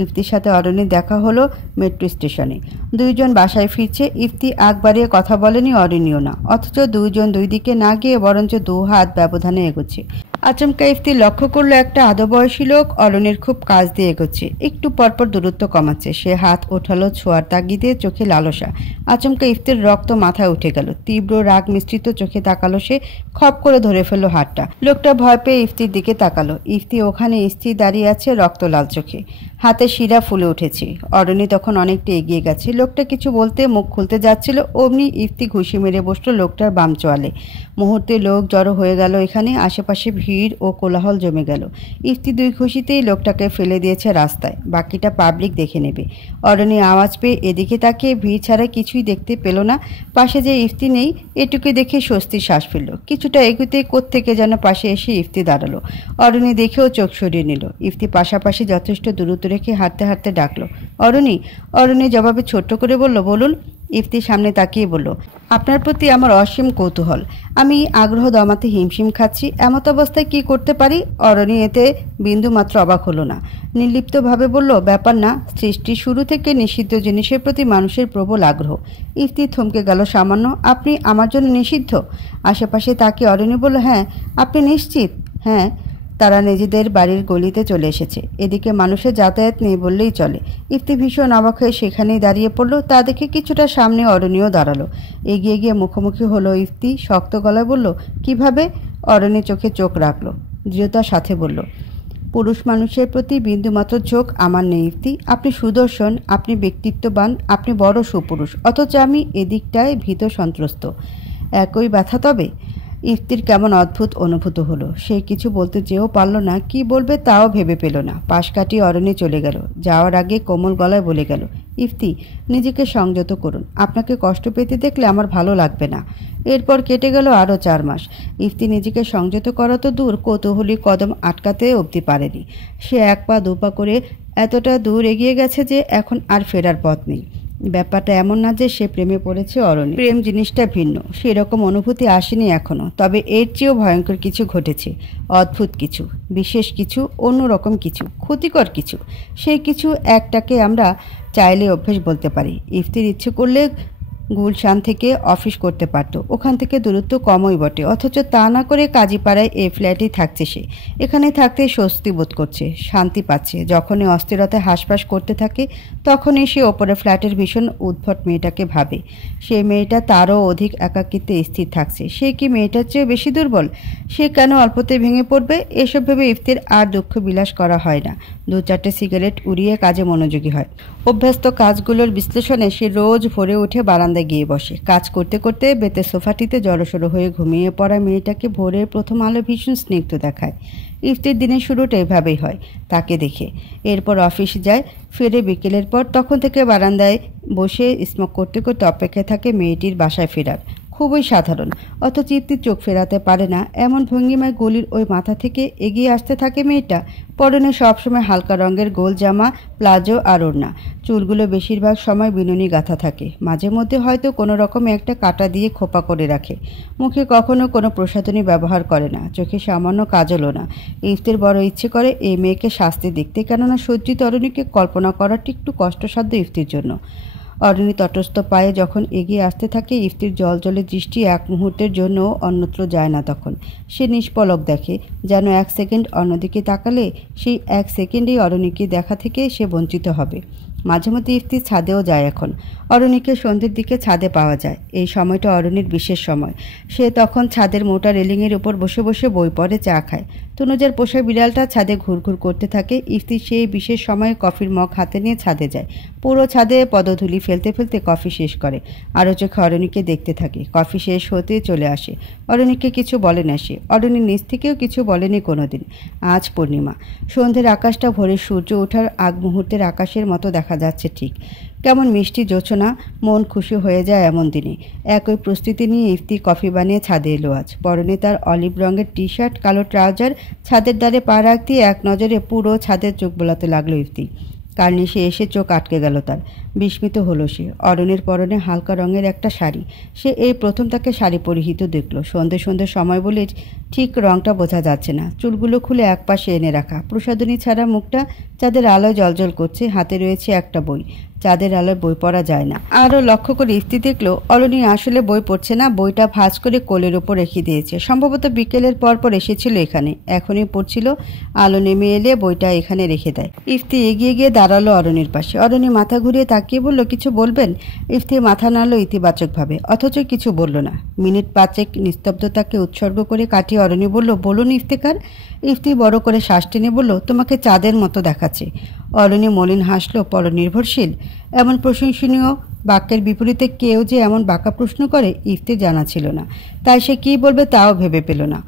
ইফতির সাথে অরণির দেখা হলো মেট্রো স্টেশনে। দুইজন বাসায় ফিরছে। ইফতি আগ বাড়িয়ে কথা বলেনি, অরণিও না। অথচ দুইজন দুই দিকে না গিয়ে বরঞ্চ 2 হাত ব্যবধানে এগোচ্ছে। আচমকা ইফতি লক্ষ্য করলো একটা আদবয়সী লোক অরণির খুব কাছ দিয়ে এগোচ্ছে। একটু পরপর দূরত্ব কমাচ্ছে। সে হাত ওঠালো ছোঁয়ার তাগিদে, চোখে লালসা। আচমকা ইফতির রক্ত মাথায় উঠে গেল। তীব্র রাগ মিশ্রিত চোখে তাকালো সে। খপ করে ধরে ফেললো হাতটা। লোকটা ভয় পেয়ে ইফতির দিকে তাকালো। ইফতি ওখানে স্থির দাঁড়িয়ে আছে, রক্ত লাল চোখে। হাতে শিরা ফুলে উঠেছে। অরণি তখন অনেকটা এগিয়ে গেছে। লোকটা কিছু বলতে মুখ খুলতে যাচ্ছিল, অমনি ইফতি ঘুষি মেরে বসলো লোকটার বাম চোয়ালে। মুহূর্তে লোক জড়ো হয়ে গেল এখানে। আশেপাশে ভিড় ও কোলাহল জমে গেল। ইফতি 2 ঘুষিতেই লোকটাকে ফেলে দিয়েছে রাস্তায়। বাকিটা পাবলিক দেখে নেবে। অরণি আওয়াজ পেয়ে এদিকে তাকিয়ে ভিড় ছাড়া কিছুই দেখতে পেল না। পাশে যে ইফতি নেই এটুকু দেখে স্বস্তির শ্বাস ফেলল। কিছুটা এগুতে কোত্থেকে যেন পাশে এসে ইফতি দাঁড়ালো। অরণি দেখেও চোখ সরিয়ে নিল। ইফতি পাশাপাশি যথেষ্ট দূরত্ব রেখে হাঁটতে হাঁটতে ডাকলো, অরণি। অরণি জবাবে ছোট্ট করে বলল, বলুন। ইফতি সামনে তাকিয়ে বলল, আপনার প্রতি আমার অসীম কৌতূহল। আমি আগ্রহ দমাতে হিমশিম খাচ্ছি। এমত অবস্থায় কি করতে পারি? অরণি এতে বিন্দু মাত্র অবাক হলো না। নির্লিপ্তভাবে বলল, ব্যাপার না। সৃষ্টির শুরু থেকে নিষিদ্ধ জিনিসের প্রতি মানুষের প্রবল আগ্রহ। ইফতি থমকে গেল সামান্য। আপনি আমার জন্য নিষিদ্ধ? আশেপাশে তাকিয়ে অরণি বলল, হ্যাঁ। আপনি নিশ্চিত? হ্যাঁ। তারা নিজেদের বাড়ির গলিতে চলে এসেছে। এদিকে মানুষের যাতায়াত নেই বললেই চলে। ইফতি ভীষণ অবাক হয়ে সেখানেই দাঁড়িয়ে পড়ল। তা দেখে কিছুটা সামনে অরণিও দাঁড়ালো। এগিয়ে গিয়ে মুখোমুখি হলো ইফতি। শক্ত গলায় বলল, কিভাবে? অরণি চোখে চোখ রাখল, দৃঢ়তার সাথে বলল, পুরুষ মানুষের প্রতি বিন্দুমাত্র চোখ আমার নেই ইফতি। আপনি সুদর্শন, আপনি ব্যক্তিত্ববান, আপনি বড় সুপুরুষ। অথচ আমি এদিকটায় ভীত সন্ত্রস্ত। একই ব্যথা তবে? ইফতির কেমন অদ্ভুত অনুভূত হলো। সে কিছু বলতে চেয়েও পারল না, কি বলবে তাও ভেবে পেল না। পাশ কাটিয়ে অরণি চলে গেল। যাওয়ার আগে কোমল গলায় বলে গেল, ইফতি, নিজেকে সংযত করুন। আপনাকে কষ্ট পেতে দেখলে আমার ভালো লাগবে না। এরপর কেটে গেল আরও 4 মাস। ইফতি নিজেকে সংযত করা তো দূর, কৌতূহলী কদম আটকাতে অবধি পারেনি। সে 1 পা 2 পা করে এতটা দূর এগিয়ে গেছে যে এখন আর ফেরার পথ নেই। ব্যাপারটা এমন না যে সে প্রেমে পড়েছে অরণি। প্রেম জিনিসটা ভিন্ন, সেরকম অনুভূতি আসেনি এখনো। তবে এর চেয়েও ভয়ঙ্কর কিছু ঘটেছে, অদ্ভুত কিছু, বিশেষ কিছু, অন্যরকম কিছু, ক্ষতিকর কিছু। সেই কিছু একটাকে আমরা চাইলে অভ্যেস বলতে পারি। ইফতির ইচ্ছে করলে গুলশান থেকে অফিস করতে পারত। ওখান থেকে দূরত্ব কমই বটে, অথচ তা না করে কাজীপাড়ায় এই ফ্ল্যাটেই থাকছে সে। এখানে থাকতে স্বস্তি বোধ করছে, শান্তি পাচ্ছে। যখনই অস্থিরতায় হাঁসফাঁস করতে থাকে তখনই সে ওপরে ফ্ল্যাটের ভীষণ উদ্ভট মেয়েটাকে ভাবে। সেই মেয়েটা তারও অধিক একাকিত্বে স্থির থাকছে। সে কি মেয়েটার চেয়ে বেশি দুর্বল? সে কেন অল্পতে ভেঙে পড়বে? এসব ভেবে ইফতির আর দুঃখ বিলাস করা হয় না। 2-4টে সিগারেট উড়িয়ে কাজে মনোযোগী হয়। অভ্যস্ত কাজগুলোর বিশ্লেষণে সে রোজ ভোরে উঠে বারান্দায় গিয়ে বসে। কাজ করতে করতে বেতের সোফাটিতে জড়সড় হয়ে ঘুমিয়ে পড়া মেয়েটাকে ভোরের প্রথম আলো ভীষণ স্নিগ্ধ দেখায়। ইফতির দিনের শুরুটা এভাবেই হয় তাকে দেখে। এরপর অফিস যায়, ফিরে বিকেলের পর। তখন থেকে বারান্দায় বসে স্মোক করতে করতে অপেক্ষায় থাকে মেয়েটির বাসায় ফেরার। খুবই সাধারণ, অথচ ইফতি চোখ ফেরাতে পারে না। এমন ভঙ্গিমায় গলির ওই মাথা থেকে এগিয়ে আসতে থাকে মেয়েটা। পরনে সবসময় হালকা রঙের গোল জামা, প্লাজো আর ওড়না। চুলগুলো বেশিরভাগ সময় বিনুনি গাঁথা থাকে, মাঝে মধ্যে হয়তো কোনো রকমে একটা কাঁটা দিয়ে খোপা করে রাখে। মুখে কখনো কোনো প্রসাধনী ব্যবহার করে না, চোখে সামান্য কাজলও না। ইফতির বড় ইচ্ছে করে এই মেয়েকে শাস্তি দেখতে, কেননা সজ্জিত অরণিকে কল্পনা করাটি একটু কষ্টসাধ্য ইফতির জন্য। অরণি তটস্থ পায়ে যখন এগিয়ে আসতে থাকে, ইফতির জলজলে দৃষ্টি এক মুহূর্তের জন্য অন্যত্র যায় না। তখন সে নিষ্পলক দেখে, যেন 1 সেকেন্ড অন্যদিকে তাকালে সেই 1 সেকেন্ডেই অরণিকে দেখা থেকে সে বঞ্চিত হবে। মাঝে মধ্যে ইফতি ছাদেও যায় এখন। অরণিকে সন্ধ্যের দিকে ছাদে পাওয়া যায়। এই সময়টা অরণির বিশেষ সময়। সে তখন ছাদের মোটা রেলিংয়ের উপর বসে বসে বই পড়ে, চা খায়। তনুজার পোষা বিড়ালটা ছাদে ঘুরঘুর করতে থাকে। ইফতি সেই বিশেষ সময়ে কফির মগ হাতে নিয়ে ছাদে যায়। পুরো ছাদে পদধূলি ফেলতে ফেলতে কফি শেষ করে। আরও চোখে অরণিকে দেখতে থাকে। কফি শেষ হতে চলে আসে। অরণিকে কিছু বলে না সে। অরণির নিজ থেকেও কিছু বলেনি কোনোদিন। আজ পূর্ণিমা, সন্ধ্যের আকাশটা ভোরের সূর্য ওঠার আগ মুহূর্তের আকাশের মতো দেখা যাচ্ছে ঠিক। কেমন মিষ্টি জোছনা, মন খুশি হয়ে যায় এমন দিনে। একই প্রস্তুতি নিয়ে ইফতি কফি বানিয়ে ছাদে এলো আজ। পরনে তার অলিভ রঙের টি শার্ট, কালো ট্রাউজার। ছাদের দ্বারে পা রাখতেই এক নজরে পুরো ছাদের চোখ বোলাতে লাগলো ইফতি। কার্নিশে এসে চোখ আটকে গেল তার। বিস্মিত হলো সে। অরণির পরনে হালকা রঙের একটা শাড়ি। সে এই প্রথম তাকে শাড়ি পরিহিত দেখল। সন্ধে সন্ধে সময় বলে ঠিক রঙটা বোঝা যাচ্ছে না। চুলগুলো খুলে একপাশে এনে রাখা, প্রসাধনী ছাড়া মুখটা চাঁদের আলোয় জ্বলজ্বল করছে। হাতে রয়েছে একটা বই। চাঁদের আলোয় বই পড়া যায় না। আরও লক্ষ্য করে ইফতি দেখল অরণি আসলে বই পড়ছে না, বইটা ভাঁজ করে কোলের ওপর রেখে দিয়েছে। সম্ভবত বিকেলের পর এসেছিল এখানে, এখনই পড়ছিল। আলো নেমে এলে বইটা এখানে রেখে দেয়। ইফতি এগিয়ে গিয়ে দাঁড়ালো অরণির পাশে। অরণি মাথা ঘুরিয়ে তাকিয়ে বলল, কিছু বলবেন? ইফতি মাথা নাড়ল ইতিবাচকভাবে, অথচ কিছু বলল না। মিনিট 5 নিস্তব্ধতাকে উৎসর্গ করে কাটিয়ে অরণি বলল, বলুন ইফতিকার। ইফতি বড় করে শ্বাস টেনে বলল, তোমাকে চাঁদের মতো দেখাচ্ছে। অরণি মলিন হাসল। পরনির্ভরশীল, এমন প্রশংসনীয় বাক্যের বিপরীতে কেউ যে এমন বাঁকা প্রশ্ন করে ইফতির জানা ছিল না। তাই সে কী বলবে তাও ভেবে পেল না।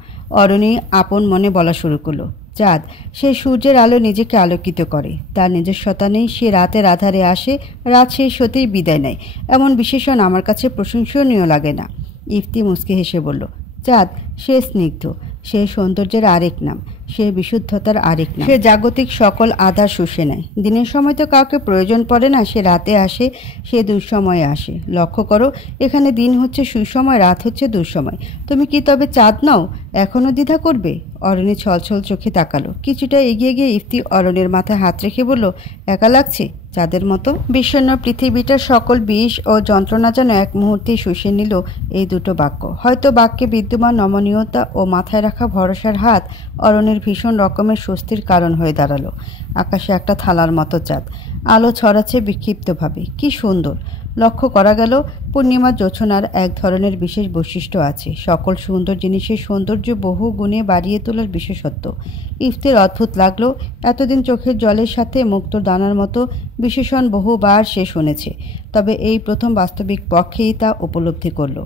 অরণি আপন মনে বলা শুরু করলো, চাঁদ, সে সূর্যের আলো নিজেকে আলোকিত করে। তার নিজস্বতা নেই। সে রাতের আধারে আসে, রাত শেষ হতেই বিদায় নেয়। এমন বিশেষণ আমার কাছে প্রশংসনীয় লাগে না। ইফতি মুচকি হেসে বলল, চাঁদ, সে স্নিগ্ধ, সে সৌন্দর্যের আরেক নাম, সে বিশুদ্ধতার আরেক নাম। সে জাগতিক সকল আধার শুষে নেয়। দিনের সময় তো কাউকে প্রয়োজন পড়ে না, সে রাতে আসে, সে দুঃসময়ে আসে। লক্ষ্য করো, এখানে দিন হচ্ছে সুসময়, রাত হচ্ছে দুঃসময়। তুমি কি তবে চাঁদ নও? এখনও দ্বিধা করবে? অরণি ছলছল চোখে তাকালো। কিছুটা এগিয়ে গিয়ে ইফতি অরণের মাথায় হাত রেখে বলল, একা লাগছে চাঁদের মতো? বিষণ্ণ পৃথিবীটার সকল বিষ ও যন্ত্রণা যেন এক মুহূর্তে শুষে নিল এই দুটো বাক্য। হয়তো বাক্যে বিদ্যমান নমনীয়তা ও মাথায় রাখা ভরসার হাত অরণের ভীষণ রকমের স্বস্তির কারণ হয়ে দাঁড়ালো। আকাশে একটা থালার মতো চাঁদ, আলো ছড়াচ্ছে বিক্ষিপ্তভাবে। কি সুন্দর! লক্ষ্য করা গেল, পূর্ণিমার জোছনার এক ধরনের বিশেষ বৈশিষ্ট্য আছে, সকল সুন্দর জিনিসের সৌন্দর্য বহু গুণে বাড়িয়ে তোলার বিশেষত্ব। ইফতির অদ্ভুত লাগলো। এতদিন চোখের জলের সাথে মুক্তোর দানার মতো বিশেষণ বহুবার সে শুনেছে, তবে এই প্রথম বাস্তবিক পক্ষেই তা উপলব্ধি করল।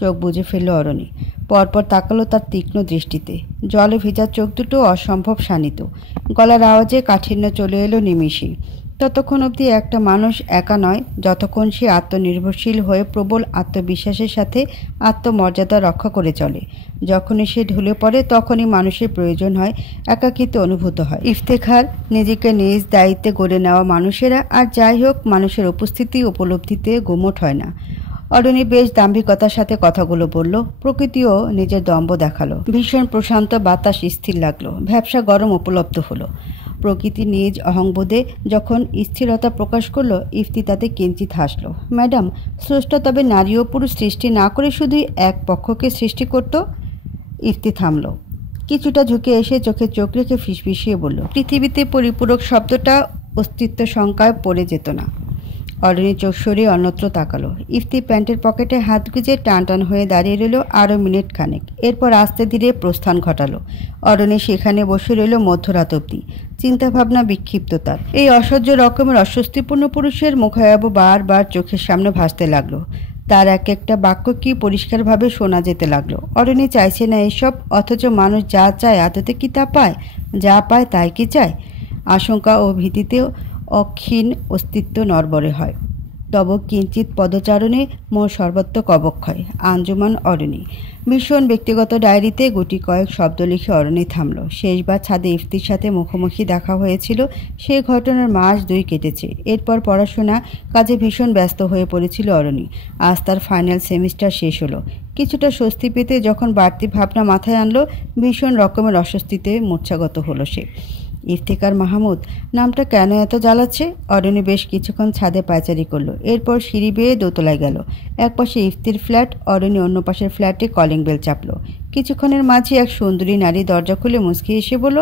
চোখ বুজে ফেলল অরণি। পরপর তাকালো তার তীক্ষ্ণ দৃষ্টিতে। জলে ভেজা চোখ দুটো অসম্ভব শানিত। গলার আওয়াজে কাঠিন্য চলে এলো নিমিষেই। ততক্ষণ অবধি একটা মানুষ একা নয়, যতক্ষণ সে আত্মনির্ভরশীল হয়ে প্রবল আত্মবিশ্বাসের সাথে আত্মমর্যাদা রক্ষা করে চলে। যখনই সে ঢুলে পড়ে তখনই মানুষের প্রয়োজন হয়, একাকিত্ব অনুভূত হয়। ইফতেখার নিজেকে নিজ দায়িত্বে গড়ে নেওয়া মানুষেরা আর যাই হোক মানুষের উপস্থিতি উপলব্ধিতে গুমোট হয় না। অরণি বেশ দাম্ভিকতার সাথে কথাগুলো বলল। প্রকৃতিও নিজের দম্ভ দেখালো। ভীষণ প্রশান্ত বাতাস স্থির লাগলো। ভ্যাপসা গরম উপলব্ধ হলো। প্রকৃতি নিজ অহংবোধে যখন স্থিরতা প্রকাশ করল, ইফতি তাতে কিঞ্চিত হাসল। ম্যাডাম, স্রষ্টা তবে নারী ও পুরুষ সৃষ্টি না করে শুধুই এক পক্ষকে সৃষ্টি করত? ইফতি থামল। কিছুটা ঝুঁকে এসে চোখে চোখ রেখে ফিসফিসিয়ে বলল, পৃথিবীতে পরিপূরক শব্দটা অস্তিত্ব শঙ্কায় পড়ে যেত না। অরণি চোখ সরিয়ে অন্যত্র তাকালো। ইফতি প্যান্টের পকেটে হাত গুজে টান টান হয়ে দাঁড়িয়ে রইল আরও মিনিট খানেক। এরপর আস্তে ধীরে প্রস্থান ঘটালো। অরণি সেখানে বসে রইল মধ্যরাত অবধি। চিন্তাভাবনা বিক্ষিপ্ত তার। এই অসহ্য রকমের অস্বস্তিপূর্ণ পুরুষের মুখায়াব বারবার চোখের সামনে ভাসতে লাগলো। তার এক একটা বাক্য কি পরিষ্কারভাবে শোনা যেতে লাগলো। অরণি চাইছে না এসব, অথচ মানুষ যা চায় আদতে কি তা পায়? যা পায় তাই কি চায়? আশঙ্কা ও ভীতিতেও অক্ষীণ অস্তিত্ব নড়বড়ে হয়। তব কিঞ্চিত পদচারণে মোর সর্বাত্মক অবক্ষয়। আঞ্জুমান অরণি। ভীষণ ব্যক্তিগত ডায়েরিতে গুটি কয়েক শব্দ লিখে অরণি থামল। শেষবার ছাদে ইফতির সাথে মুখোমুখি দেখা হয়েছিল, সে ঘটনার মাস 2 কেটেছে। এরপর পড়াশোনা কাজে ভীষণ ব্যস্ত হয়ে পড়েছিল অরণি। আজ তার ফাইনাল সেমিস্টার শেষ হলো। কিছুটা স্বস্তি পেতে যখন বাড়তি ভাবনা মাথায় আনলো, ভীষণ রকমের অস্বস্তিতে মূর্ছাগত হলো সে। ইফতিকার মাহমুদ নামটা কেন এত জ্বালাচ্ছে? অরণি বেশ কিছুক্ষণ ছাদে পায়চারি করলো। এরপর সিঁড়ি বেয়ে দোতলায় গেল। এক পাশে ইফতির ফ্ল্যাট, অরণি অন্য পাশের ফ্ল্যাটে কলিং বেল চাপলো। কিছুক্ষণের মাঝে এক সুন্দরী নারী দরজা খুলে মুচকি এসে বলল,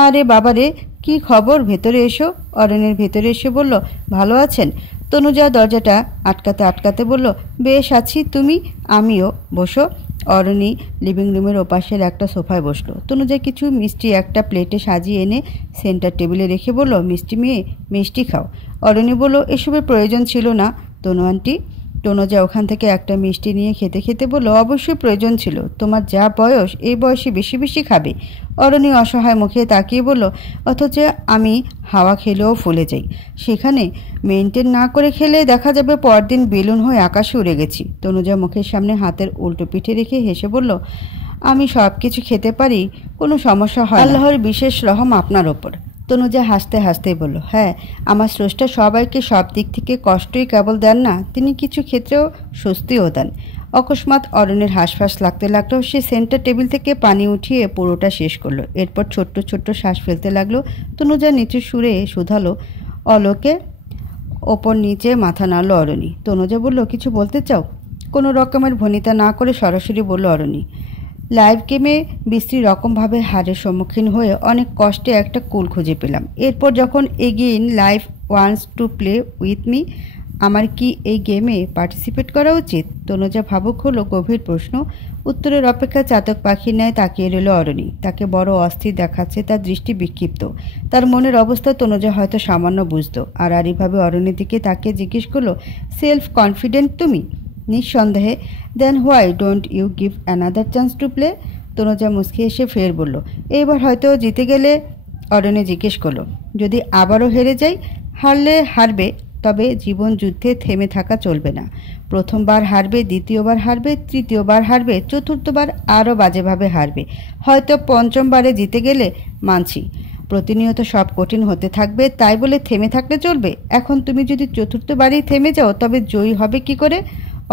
আরে বাবারে, কি খবর, ভেতরে এসো। অরণির ভেতরে এসে বলল, ভালো আছেন? তনুজা দরজাটা আটকাতে আটকাতে বলল, বেশ আছি, তুমি? আমিও, বসো। অরণি লিভিং রুমের ওপাশের একটা সোফায় বসলো। তনুজা কিছু মিষ্টি একটা প্লেটে সাজিয়ে এনে সেন্টার টেবিলে রেখে বলল, মিষ্টি মেয়ে, মিষ্টি খাও। অরণি বলল, এসবের প্রয়োজন ছিল না তনু আন্টি। তনুজা ওখান থেকে একটা মিষ্টি নিয়ে খেতে খেতে বলল, অবশ্যই প্রয়োজন ছিল, তোমার যা বয়স এই বয়সে বেশি বেশি খাবে। অরণি অসহায় মুখে তাকিয়ে বলল, অথচ আমি হাওয়া খেলেও ফুলে যাই, সেখানে মেনটেন না করে খেলে দেখা যাবে পরদিন বেলুন হয়ে আকাশে উড়ে গেছি। তনুজা মুখের সামনে হাতের উল্টো পিঠে রেখে হেসে বলল, আমি সব কিছু খেতে পারি, কোনো সমস্যা হয় না, আল্লাহর বিশেষ রহম আপনার ওপর। তনুজা হাসতে হাসতেই বলল, হ্যাঁ, আমার স্রষ্টা সবাইকে সব দিক থেকে কষ্টই কেবল দেন না, তিনি কিছু ক্ষেত্রেও স্বস্তিও দেন। অকস্মাৎ অরণ্যের হাঁসফাঁস লাগতে লাগলো। সে সেন্টার টেবিল থেকে পানি উঠিয়ে পুরোটা শেষ করলো। এরপর ছোট্ট ছোট্ট শ্বাস ফেলতে লাগলো। তনুজা নিচু সুরে শুধালো, অলোকে? ওপর নিচে মাথা নাড়ল অরণি। তনুজা বলল, কিছু বলতে চাও? কোনো রকমের ভনিতা না করে সরাসরি বলল অরণি, লাইভ গেমে বিশ্রী রকমভাবে হারের সম্মুখীন হয়ে অনেক কষ্টে একটা কুল খুঁজে পেলাম। এরপর যখন again life wants to play with me, আমার কি এই গেমে পার্টিসিপেট করা উচিত? তনুজা ভাবুক হলো। গভীর প্রশ্ন। উত্তরের অপেক্ষা চাতক পাখির ন্যায় তাকিয়ে রইল অরণি। তাকে বড় অস্থির দেখাচ্ছে, তার দৃষ্টি বিক্ষিপ্ত। তার মনের অবস্থা তনুজা হয়তো সামান্য বুঝত। আড়াআড়িভাবে অরণির দিকে তাকিয়ে জিজ্ঞেস করলো, সেলফ কনফিডেন্ট তুমি? নিঃসন্দেহে। Then why don't you give another chance to play? Tanuja মুচকি এসে ফের বলল, এইবার হয়তো জিতে গেলে? অরণি জিজ্ঞেস করলো, যদি আবারও হেরে যাই? হারলে হারবে, তবে জীবন যুদ্ধে থেমে থাকা চলবে না। প্রথমবার হারবে, দ্বিতীয়বার হারবে, তৃতীয়বার হারবে, চতুর্থবার আরও বাজেভাবে হারবে, হয়তো পঞ্চমবারে জিতে গেলে মানছি। প্রতিনিয়ত সব কঠিন হতে থাকবে, তাই বলে থেমে থাকলে চলবে? এখন তুমি যদি চতুর্থবারেই থেমে যাও তবে জয়ী হবে কি করে?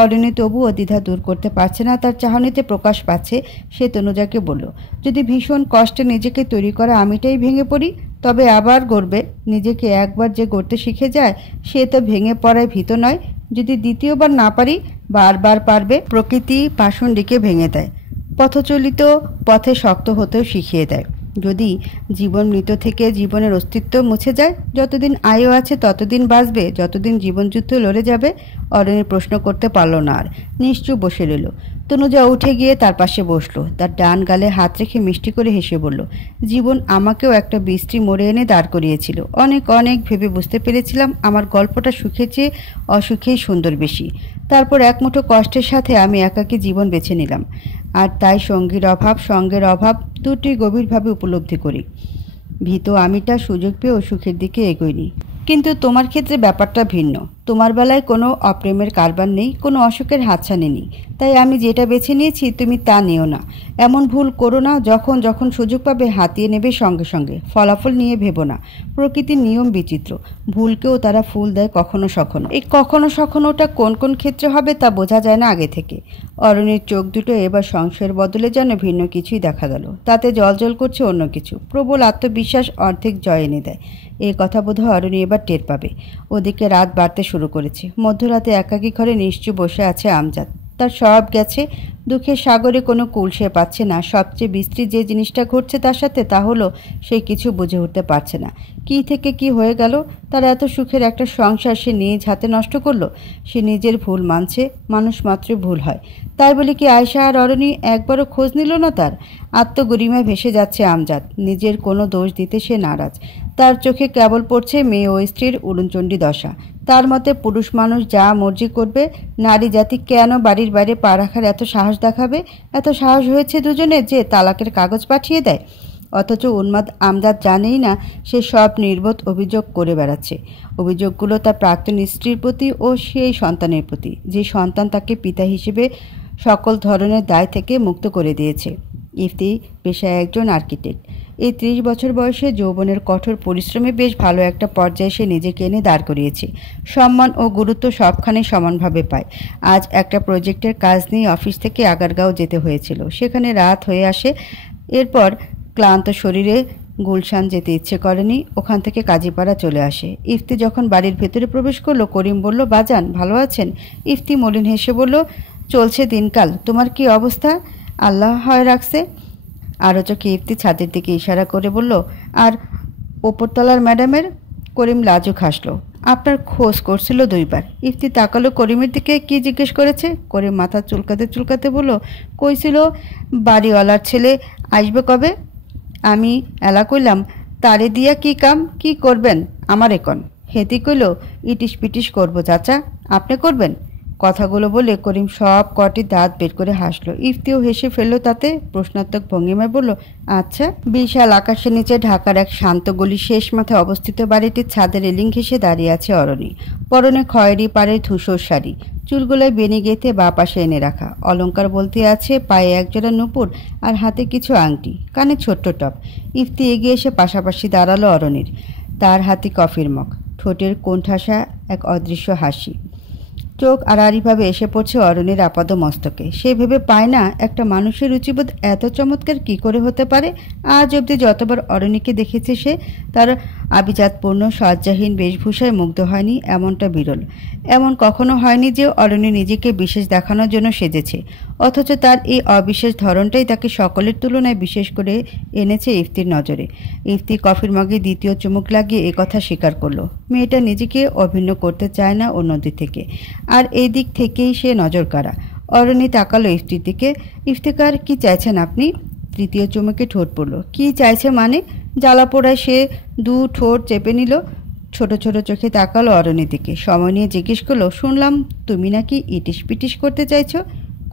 অরণি তবুও দ্বিধা দূর করতে পারছে না, তার চাহনিতে প্রকাশ পাচ্ছে। সে তনুজাকে বলল, যদি ভীষণ কষ্টে নিজেকে তৈরি করা আমিটাই ভেঙে পড়ি তবে আবার গড়বে। নিজেকে একবার যে গড়তে শিখে যায় সে তো ভেঙে পড়ায় ভীত নয়। যদি দ্বিতীয়বার না পারি, বারবার পারবে। প্রকৃতি পাষণ্ডীকে ভেঙে দেয়, পথচলিত পথে শক্ত হতেও শিখিয়ে দেয়। যদি জীবন মৃত থেকে জীবনের অস্তিত্ব মুছে যায়, যতদিন আয়ু আছে ততদিন বাঁচবে, যতদিন জীবনযুদ্ধ লড়ে যাবে। অরণি প্রশ্ন করতে পারল না আর, নিশ্চুপ বসে রইল। তনুজা উঠে গিয়ে তার পাশে বসলো, তার ডান গালে হাত রেখে মিষ্টি করে হেসে বলল, জীবন আমাকেও একটা বৃষ্টি মোড়ে এনে দাঁড় করিয়েছিল। অনেক অনেক ভেবে বুঝতে পেরেছিলাম আমার গল্পটা সুখের চেয়ে অসুখেই সুন্দর বেশি। তারপর এক মুঠো কষ্টের সাথে আমি একাকী জীবন বেছে নিলাম। আর তাই সঙ্গের অভাব দুটি গভীরভাবে উপলব্ধি করি। ভীত আমিটা সুযোগ পেয়েও সুখের দিকে এগোয়নি। কিন্তু তোমার ক্ষেত্রে ব্যাপারটা ভিন্ন। তোমার বেলায় কোনো অপ্রেমের কারবার নেই, কোনো অসুখের হাতছানি নেই। তাই আমি যেটা বেছে নিয়েছি তুমি তা নিও না। এমন ভুল করো না, যখন যখন সুযোগ পাবে হাতিয়ে নেবে সঙ্গে সঙ্গে। ফলাফল নিয়ে ভেবো না। প্রকৃতির নিয়ম বিচিত্র। ভুলকেও তারা ফুল দেয় কখনো সখনো। এই কখনো সখনোটা কোন কোন ক্ষেত্রে হবে তা বোঝা যায় না আগে থেকে। অরণির চোখ দুটো এবার সংশয়ের বদলে যেন ভিন্ন কিছুই দেখা গেল। তাতে জলজল করছে অন্য কিছু। প্রবল আত্মবিশ্বাস অর্ধেক জয় এনে দেয়। এই কথা বোধহয় অরণি এবার টের পাবে। ওদিকে রাত বাড়তে শুরু করেছে। মধ্যরাতে একাকী ঘরে নিশ্চুপ বসে আছে আমজাদ। তার সব গেছে। দুঃখের সাগরে কোনো কুল সে পাচ্ছে না। সবচেয়ে বিস্তৃত যে জিনিসটা ঘটছে তার সাথে তা হলো সে কিছু বুঝে উঠতে পারছে না। কি থেকে কি হয়ে গেল? তার এত সুখের একটা সংসার সে নিজ হাতে নষ্ট করলো। সে নিজের ভুল মানছে। মানুষ মাত্রই ভুল হয়। তাই বলে কি আয়শা আর অরণি একবারও খোঁজ নিল না তার? আত্মগরিমায় ভেসে যাচ্ছে আমজাদ। নিজের কোনো দোষ দিতে সে নারাজ। তার চোখে কেবল পড়ছে মেয়ে ও স্ত্রীর উড়নচণ্ডী দশা। তার মতে পুরুষ মানুষ যা মর্জি করবে, নারী জাতি কেন বাড়ির বাইরে পা রাখার এত সাহস দেখাবে? এত সাহস হয়েছে দুজনের যে তালাকের কাগজ পাঠিয়ে দেয়। অথচ উন্মাদ আমজাদ জানেই না সে সব নির্বোধ অভিযোগ করে বেড়াচ্ছে। অভিযোগগুলো তার প্রাক্তন স্ত্রীর প্রতি ও সেই সন্তানের প্রতি, যে সন্তান তাকে পিতা হিসেবে সকল ধরনের দায় থেকে মুক্ত করে দিয়েছে। ইফতি পেশায় একজন আর্কিটেক্ট। এই 30 বছর বয়সে যৌবনের কঠোর পরিশ্রমে বেশ ভালো একটা পর্যায়ে সে নিজেকে এনে দাঁড় করিয়েছে। সম্মান ও গুরুত্ব সবখানে সমানভাবে পায়। আজ একটা প্রজেক্টের কাজ নিয়ে অফিস থেকে আগারগাঁও যেতে হয়েছিল। সেখানে রাত হয়ে আসে। এরপর ক্লান্ত শরীরে গুলশান যেতে ইচ্ছে করেনি। ওখান থেকে কাজীপাড়া চলে আসে। ইফতি যখন বাড়ির ভেতরে প্রবেশ করলো, করিম বলল, বাজান ভালো আছেন? ইফতি মলিন হেসে বলল, চলছে দিনকাল। তোমার কি অবস্থা? আল্লাহ হয় রাখছে। আরও চোখে ইফতি ছাদের দিকে ইশারা করে বলল, আর ওপরতলার ম্যাডামের? করিম লাজুক হাসল। আপনার খোঁজ করছিল 2 বার। ইফতি তাকালো করিমের দিকে। কি জিজ্ঞেস করেছে? করিম মাথা চুলকাতে চুলকাতে বলল, কইছিল বাড়িওয়ালার ছেলে আসবে কবে। আমি এলা কইলাম, তারে দিয়া কি কাম, কি করবেন আমার এখন? হেতি কইল, ইটিস পিটিস করবো চাচা, আপনি করবেন? কথাগুলো বলে করিম সব কটি দাঁত বের করে হাসলো। ইফতিও হেসে ফেললো তাতে। প্রশ্নাত্মক ভঙ্গিমায় বলল, আচ্ছা। বিশাল আকাশের নিচে ঢাকার এক শান্ত গলি শেষ মাথায় অবস্থিত বাড়িটির ছাদের রেলিং ঘেঁষে দাঁড়িয়ে আছে অরণি। পরনে খয়েরি পাড়ের ধূসর শাড়ি, চুলগুলোয় বেনি গেঁথে বা পাশে এনে রাখা। অলংকার বলতে আছে পায়ে একজোড়া নুপুর আর হাতে কিছু আংটি, কানে ছোট্ট টপ। ইফতি এগিয়ে এসে পাশাপাশি দাঁড়ালো অরণির। তার হাতে কফির মগ, ঠোঁটের কোণঠাসা এক অদৃশ্য হাসি। চোখ আড়াআড়িভাবে এসে পড়ছে অরণির আপাদ মস্তকে। সে ভেবে পায় না একটা মানুষের রুচিবোধ এত চমৎকার কি করে হতে পারে। আজ অবধি যতবার অরণিকে দেখেছে সে তার আভিজাতপূর্ণ সজ্জাহীন বেশভূষায় মুগ্ধ হয়নি, এমনটা বিরল। এমন কখনো হয়নি যে অরণি নিজেকে বিশেষ দেখানোর জন্য সেজেছে। অথচ তার এই অবিশেষ ধরনটাই তাকে সকলের তুলনায় বিশেষ করে এনেছে ইফতির নজরে। ইফতি কফির মগে দ্বিতীয় চুমুক লাগিয়ে একথা স্বীকার করলো। মেয়েটা নিজেকে অভিন্ন করতে চায় না অন্যদিক থেকে, আর এই দিক থেকেই সে নজর কাড়া। অরণি তাকালো ইফতির দিকে। ইফতিকার, কি চাইছেন আপনি? তৃতীয় চুমুকে ঠোঁট পড়ল। কি চাইছে মানে? জ্বালা পোড়ায় সে 2 ঠোঁট চেপে নিল। ছোট ছোট চোখে তাকালো অরণির দিকে। সময় নিয়ে জিজ্ঞেস করলো, শুনলাম তুমি নাকি ইটিস পিটিস করতে চাইছো?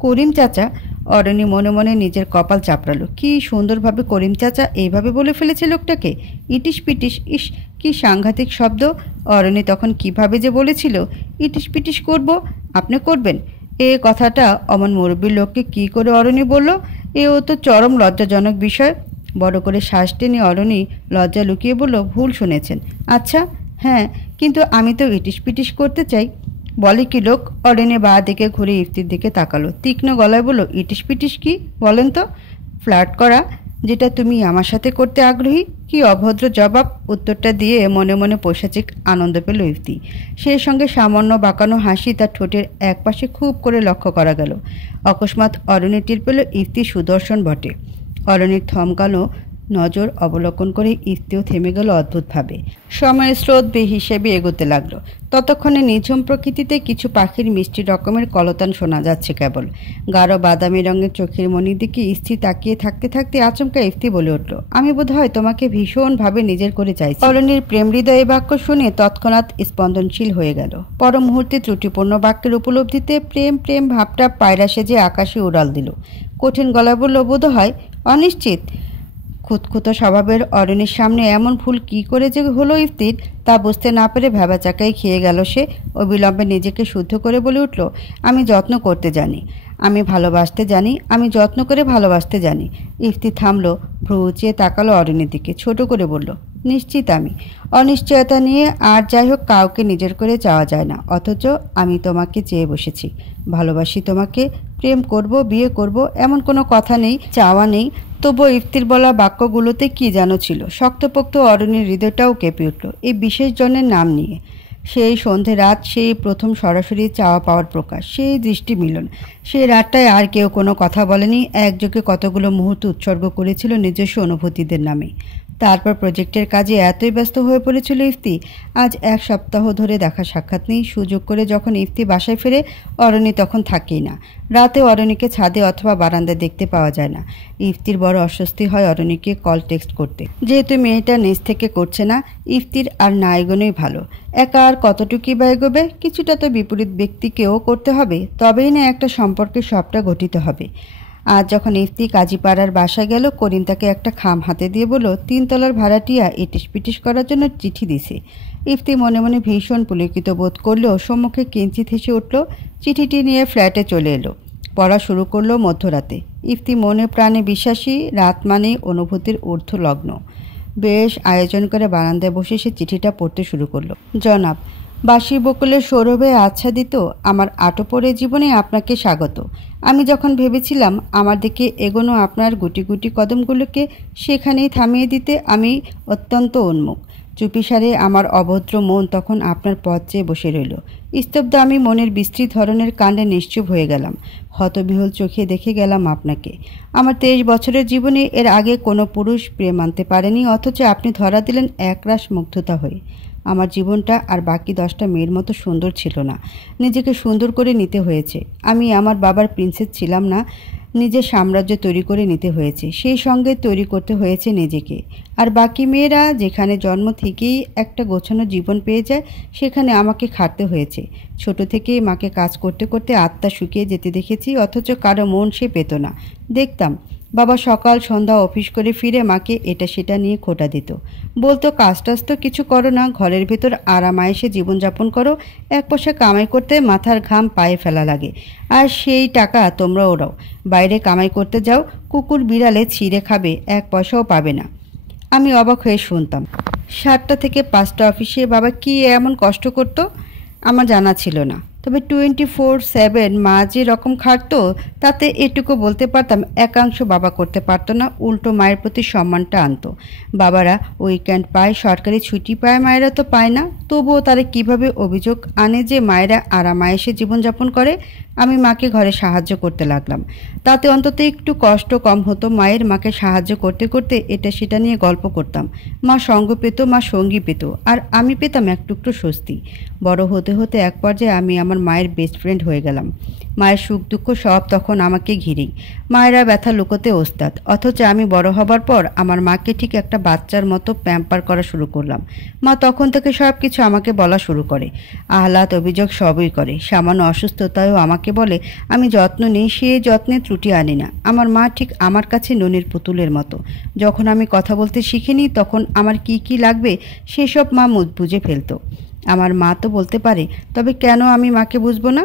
করিম চাচা? অরণি মনে মনে নিজের কপাল চাপড়ালো। কি সুন্দরভাবে করিম চাচা এইভাবে বলে ফেলেছে লোকটাকে। ইটিস পিটিস, ইস কি সাংঘাতিক শব্দ। অরণি তখন কিভাবে যে বলেছিল ইটিস পিটিস করব, আপনি করবেন। এ কথাটা অমন মুরব্বীর লোককে কি করে অরণি বলল? এও তো চরম লজ্জাজনক বিষয়। বড় করে শ্বাস টেনে অরণি লজ্জা লুকিয়ে বলল, ভুল শুনেছেন। আচ্ছা হ্যাঁ, কিন্তু আমি তো ইটিস পিটিস করতে চাই। বলে কি লোক? অরণি বা দিকে ঘুরে ইফতির দিকে তাকালো। তীক্ষ্ণ গলায় বলল, ইটিস পিটিস কি বলেন তো? ফ্লার্ট করা, যেটা তুমি আমার সাথে করতে আগ্রহী। কি অভদ্র জবাব! উত্তরটা দিয়ে মনে মনে পৈশাচিক আনন্দ পেল ইফতি। সেই সঙ্গে সামান্য বাঁকানো হাসি তার ঠোঁটের একপাশে খুব করে লক্ষ্য করা গেল। অকস্মাৎ অরণি টের পেল ইফতি সুদর্শন বটে। অরণির থমকানো নজর অবলোকন করে ইফতিও থেমে গেল অদ্ভুতভাবে। সময়ের স্রোত হিসেবে এগোতে লাগলো। ততক্ষণে নিঝুম প্রকৃতিতে কিছু পাখির মিষ্টি রকমের কলতান শোনা যাচ্ছে কেবল। গাঢ় বাদামি রঙের চোখের মনির দিকে স্থির তাকিয়ে থাকতে থাকতে আচমকা ইফতি বলে উঠল, আমি বোধহয় তোমাকে ভীষণভাবে নিজের করে চাইছি। অরণ্যের প্রেম হৃদয় বাক্য শুনে তৎক্ষণাৎ স্পন্দনশীল হয়ে গেল। পর মুহূর্তে ত্রুটিপূর্ণ বাক্যের উপলব্ধিতে প্রেম প্রেম ভাবটা পায়রা সেজে আকাশে উড়াল দিল। কঠিন গলা বলল, বোধ হয় অনিশ্চিত। খুঁতখুঁতো স্বভাবের অরণ্যের সামনে এমন ভুল কি করে যে হলো ইফতির, তা বুঝতে না পেরে ভেবাচাকাই খেয়ে গেল সে। অবিলম্বে নিজেকে শুদ্ধ করে বলে উঠল, আমি যত্ন করতে জানি, আমি ভালোবাসতে জানি, আমি যত্ন করে ভালোবাসতে জানি। ইফতি থামল, ভ্রু উঁচিয়ে তাকালো অরণ্যের দিকে, ছোট করে বলল, নিশ্চিত আমি। অনিশ্চয়তা নিয়ে আর যাই হোক কাউকে নিজের করে চাওয়া যায় না, অথচ আমি তোমাকে চেয়ে বসেছি, ভালোবাসি তোমাকে, প্রেম করব, বিয়ে করব, এমন কোনো কথা নেই, চাওয়া নেই। তবুও ইফতির বলা বাক্যগুলোতে কি যেন ছিল। শক্তপোক্ত অরণ্যের হৃদয়টাও কেঁপে উঠল এই বিশেষ জনের নাম নিয়ে। সেই সন্ধে রাত, সেই প্রথম সরাসরি চাওয়া পাওয়ার প্রকাশ, সেই দৃষ্টি মিলন। সেই রাতটায় আর কেউ কোনো কথা বলেনি, একযোগে কতগুলো মুহূর্ত উৎসর্গ করেছিল নিজস্ব অনুভূতিদের নামে। তারপর প্রজেক্টের কাজে এতই ব্যস্ত হয়ে পড়েছিল ইফতি, আজ 1 সপ্তাহ ধরে দেখা সাক্ষাৎ নেই। সুযোগ করে যখন ইফতি বাসায় ফেরে, অরণি তখন থাকেই না। রাতে অরণিকে ছাদে অথবা বারান্দায় দেখতে পাওয়া যায় না। ইফতির বড় অস্বস্তি হয় অরণিকে কল টেক্সট করতে। যেহেতু মেয়েটা নিজ থেকে করছে না, ইফতির আর না এগোনোই ভালো। একা আর কতটুকুই বা এগোবে? কিছুটা তো বিপরীত ব্যক্তিকেও করতে হবে, তবেই না একটা সম্পর্কের সবটা গঠিত হবে। আজ যখন ইফতি কাজীপাড়ার বাসায় গেল, করিম তাকে একটা খাম হাতে দিয়ে বলল, 3 তলার ভাড়াটিয়া ইটিস পিটিস করার জন্য চিঠি দিছে। ইফতি মনে মনে ভীষণ পুলকিত বোধ করলেও সম্মুখে কিঞ্চিত হেসে উঠল। চিঠিটি নিয়ে ফ্ল্যাটে চলে এলো। পড়া শুরু করলো মধ্যরাতে। ইফতি মনে প্রাণে বিশ্বাসী, রাত মানেই অনুভূতির ঊর্ধ্বলগ্ন। বেশ আয়োজন করে বারান্দায় বসে সে চিঠিটা পড়তে শুরু করলো। জনাব, বাঁশি বকুলের সৌরভে আচ্ছাদিত আমার আটোপরে জীবনে আপনাকে স্বাগত। আমি যখন ভেবেছিলাম আমার দিকে এগোনো আপনার গুটি গুটি কদমগুলোকে সেখানেই থামিয়ে দিতে, আমি অত্যন্ত উন্মুখ। চুপিসারে আমার অভদ্র মন তখন আপনার পথ চেয়ে বসে রইল। স্তব্ধ আমি মনের বিস্তৃত ধরনের কাণ্ডে নিশ্চুপ হয়ে গেলাম। হতবিহল চোখে দেখে গেলাম আপনাকে। আমার 23 বছরের জীবনে এর আগে কোনো পুরুষ প্রেম আনতে পারেনি, অথচ আপনি ধরা দিলেন একরাশ মুগ্ধতা হয়ে। আমার জীবনটা আর বাকি 10টা মেয়ের মতো সুন্দর ছিল না। নিজেকে সুন্দর করে নিতে হয়েছে। আমি আমার বাবার প্রিন্সেস ছিলাম না, নিজের সাম্রাজ্য তৈরি করে নিতে হয়েছে। সেই সঙ্গে তৈরি করতে হয়েছে নিজেকে। আর বাকি মেয়েরা যেখানে জন্ম থেকেই একটা গোছানো জীবন পেয়ে যায়, সেখানে আমাকে খাটতে হয়েছে। ছোট থেকেই মাকে কাজ করতে করতে আত্মা শুকিয়ে যেতে দেখেছি, অথচ কারো মন সে পেত না। দেখতাম বাবা সকাল সন্ধ্যা অফিস করে ফিরে মাকে এটা সেটা নিয়ে খোঁটা দিত। বলতো, কাজ টাজ তো কিছু করো না, ঘরের ভেতর আরাম আয়েসে জীবনযাপন করো। 1 পয়সা কামাই করতে মাথার ঘাম পায়ে ফেলা লাগে, আর সেই টাকা তোমরা ওরাও। বাইরে কামাই করতে যাও, কুকুর বিড়ালে ছিঁড়ে খাবে, 1 পয়সাও পাবে না। আমি অবাক হয়ে শুনতাম। 7টা থেকে 5টা অফিসে বাবা কি এমন কষ্ট করত আমার জানা ছিল না। তবে 24/7 মা যে রকম খাটতো, তাতে এটুকু বলতে পারতাম একাংশ বাবা করতে পারতো না, উল্টো মায়ের প্রতি সম্মানটা আনতো। বাবারা উইকেন্ড পায়, সরকারি ছুটি পায়, মায়েরা তো পায় না। তবুও তারা কিভাবে অভিযোগ আনে যে মায়েরা আরামায়েসে জীবনযাপন করে। আমি মাকে ঘরে সাহায্য করতে লাগলাম। তাতে অন্তত একটু কষ্ট কম হতো মায়ের। মাকে সাহায্য করতে করতে এটা সেটা নিয়ে গল্প করতাম। মা সঙ্গ পেত, মা সঙ্গী পেত, আর আমি পেতাম এক টুকরো স্বস্তি। বড় হতে হতে এক পর্যায়ে আমি আমার মায়ের বেস্ট ফ্রেন্ড হয়ে গেলাম। মায়ের সুখ দুঃখ সব তখন আমাকে ঘিরেই। মায়েরা ব্যথা লুকোতে ওস্তাদ, অথচ আমি বড় হবার পর আমার মাকে ঠিক একটা বাচ্চার মতো প্যাম্পার করা শুরু করলাম। মা তখন থেকে সব কিছু আমাকে বলা শুরু করে, আহ্লাদ অভিযোগ সবই করে। সামান্য অসুস্থতায়ও আমাকে বলে। আমি যত্ন নিই, সেই যত্নে ত্রুটি আনি না। আমার মা ঠিক আমার কাছে নুনের পুতুলের মতো। যখন আমি কথা বলতে শিখিনি, তখন আমার কি কি লাগবে সেসব মা বুঝে ফেলতো। আমার মা তো বলতে পারে, তবে কেন আমি মাকে বুঝবো না?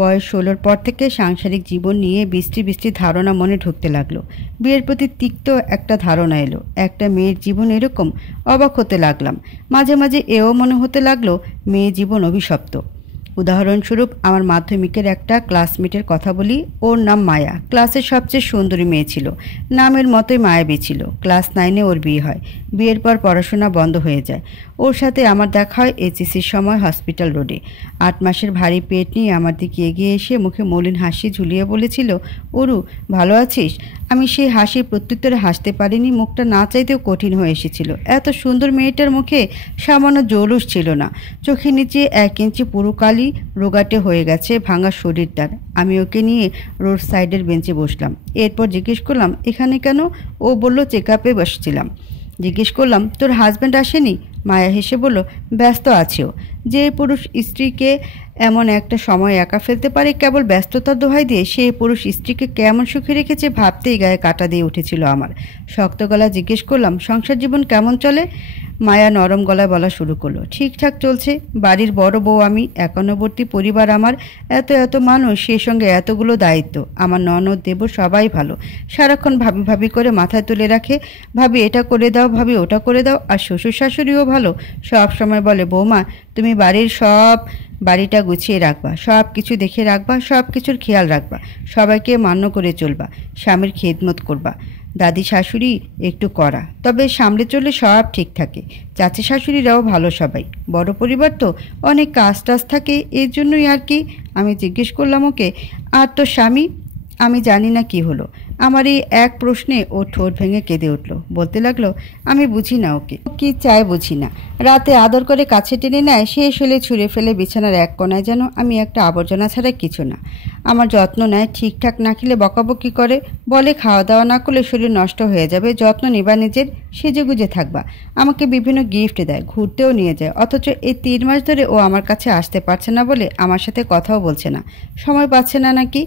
বয়স 16-র পর থেকে সাংসারিক জীবন নিয়ে বৃষ্টি বৃষ্টি ধারণা মনে ঢুকতে লাগলো। বিয়ের প্রতি তিক্ত একটা ধারণা এলো। একটা মেয়ের জীবন এরকম? অবাক হতে লাগলাম। মাঝে মাঝে এও মনে হতে লাগলো মেয়ে জীবন অভিশপ্ত। উদাহরণস্বরূপ আমার মাধ্যমিকের একটা ক্লাসমেটের কথা বলি। ওর নাম মায়া। ক্লাসের সবচেয়ে সুন্দরী মেয়ে ছিল। নামের মতোই মায়াবী ছিল। ক্লাস 9-এ ওর বিয়ে হয়। বিয়ের পর পড়াশোনা বন্ধ হয়ে যায়। ওর সাথে আমার দেখা হয় এইচএসসির সময় হসপিটাল রোডে। 8 মাসের ভারী পেট নিয়ে আমার দিকে এগিয়ে এসে মুখে মলিন হাসি ঝুলিয়ে বলেছিল, অরু ভালো আছিস? আমি সেই হাসির প্রত্যুত্তরে হাসতে পারিনি। মুখটা না চাইতেও কঠিন হয়ে এসেছিল। এত সুন্দর মেয়েটার মুখে সামান্য জৌলুস ছিল না। চোখের নিচে 1 ইঞ্চি পুরো কালি রোগাটে হয়ে গেছে ভাঙা শরীরটার। আমি ওকে নিয়ে রোড সাইডের বেঞ্চে বসলাম। এরপর জিজ্ঞেস করলাম, এখানে কেন? ও বলল, চেক আপে বসছিলাম। জিজ্ঞেস করলাম, তোর হাজব্যান্ড আসেনি? মায়া হেসে বলল, ব্যস্ত আছেও। যে পুরুষ স্ত্রীকে এমন একটা সময় একা ফেলতে পারে কেবল ব্যস্ততার দোহাই দিয়ে, সেই পুরুষ স্ত্রীকে কেমন সুখে রেখেছে ভাবতেই গায়ে কাঁটা দিয়ে উঠেছিল আমার। শক্ত গলা জিজ্ঞেস করলাম, সংসার জীবন কেমন চলে? মায়া নরম গলায় বলা শুরু করলো, ঠিকঠাক চলছে। বাড়ির বড় বউ আমি, একান্নবর্তী পরিবার আমার, এত এত মানুষ, সেই সঙ্গে এতগুলো দায়িত্ব। আমার ননদ দেবর সবাই ভালো, সারাক্ষণ ভাবি ভাবি করে মাথায় তুলে রাখে। ভাবি এটা করে দাও, ভাবি ওটা করে দাও। আর শ্বশুর শাশুড়িও ভালো, সব সময় বলে, বৌমা তুমি বাড়িটা গুছিয়ে রাখবা, সব কিছু দেখে রাখবা, সব কিছুর খেয়াল রাখবা, সবাইকে মান্য করে চলবা, স্বামীর খেদমত করবা। দাদি শাশুড়ি একটু কড়া, তবে সামলে চললে সব ঠিক থাকে। চাচি শাশুড়িরাও ভালো সবাই। বড় পরিবার তো, অনেক কাজ টাজ থাকে, এর জন্যই আর কি। আমি জিজ্ঞেস করলাম ওকে, আর তোর স্বামী? আমি জানি না কি হলো। আমার এই এক প্রশ্নে ও ঠোঁট ভেঙে কেঁদে উঠল। বলতে লাগলো, আমি বুঝি না ওকে, কি চায় বুঝি না। রাতে আদর করে কাছে টেনে নেয়, শেষ হলে ছুঁড়ে ফেলে বিছানার এক কোনায়, যেন আমি একটা আবর্জনা ছাড়া কিছু না। আমার যত্ন নেয়, ঠিকঠাক না খেলে বকাবকি করে, বলে খাওয়া দাওয়া না করলে শরীর নষ্ট হয়ে যাবে, যত্ন নেবা নিজের, সেজেগুজে থাকবা। আমাকে বিভিন্ন গিফট দেয়, ঘুরতেও নিয়ে যায়। অথচ এই 3 মাস ধরে ও আমার কাছে আসতে পারছে না বলে আমার সাথে কথাও বলছে না। সময় পাচ্ছে না নাকি?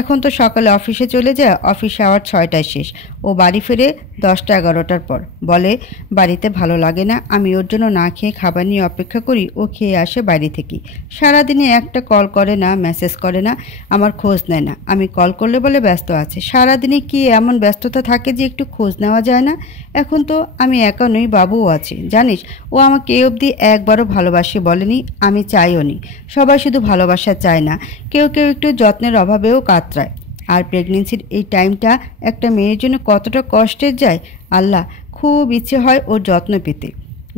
এখন তো সকালে অফিসে চলে যায়, অফিস আওয়ার 6টায় শেষ। ও বাড়ি ফিরে 10টা-11টার পর। বলে বাড়িতে ভালো লাগে না, আমি ওর জন্য না খেয়ে খাবার নিয়ে অপেক্ষা করি, ও খেয়ে আসে বাইরে থেকে। সারাদিনে একটা কল করে না, মেসেজ করে না, আমার খোঁজ নেয় না। আমি কল করলে বলে ব্যস্ত আছে। সারাদিনে কি এমন ব্যস্ততা থাকে যে একটু খোঁজ নেওয়া যায় না? এখন তো আমি একা নই, বাবুও আছে। জানিস, ও আমাকে এ অবধি একবারও ভালোবাসি বলেনি, আমি চাইও নি। সবাই শুধু ভালোবাসা চায় না, কেউ কেউ একটু যত্নের অভাবেও কাতরায়। আর প্রেগনেন্সির এই টাইমটা একটা মেয়ের জন্য কতটা কষ্টের যায়। আল্লাহ, খুব ইচ্ছে হয় ওর যত্ন পেতে,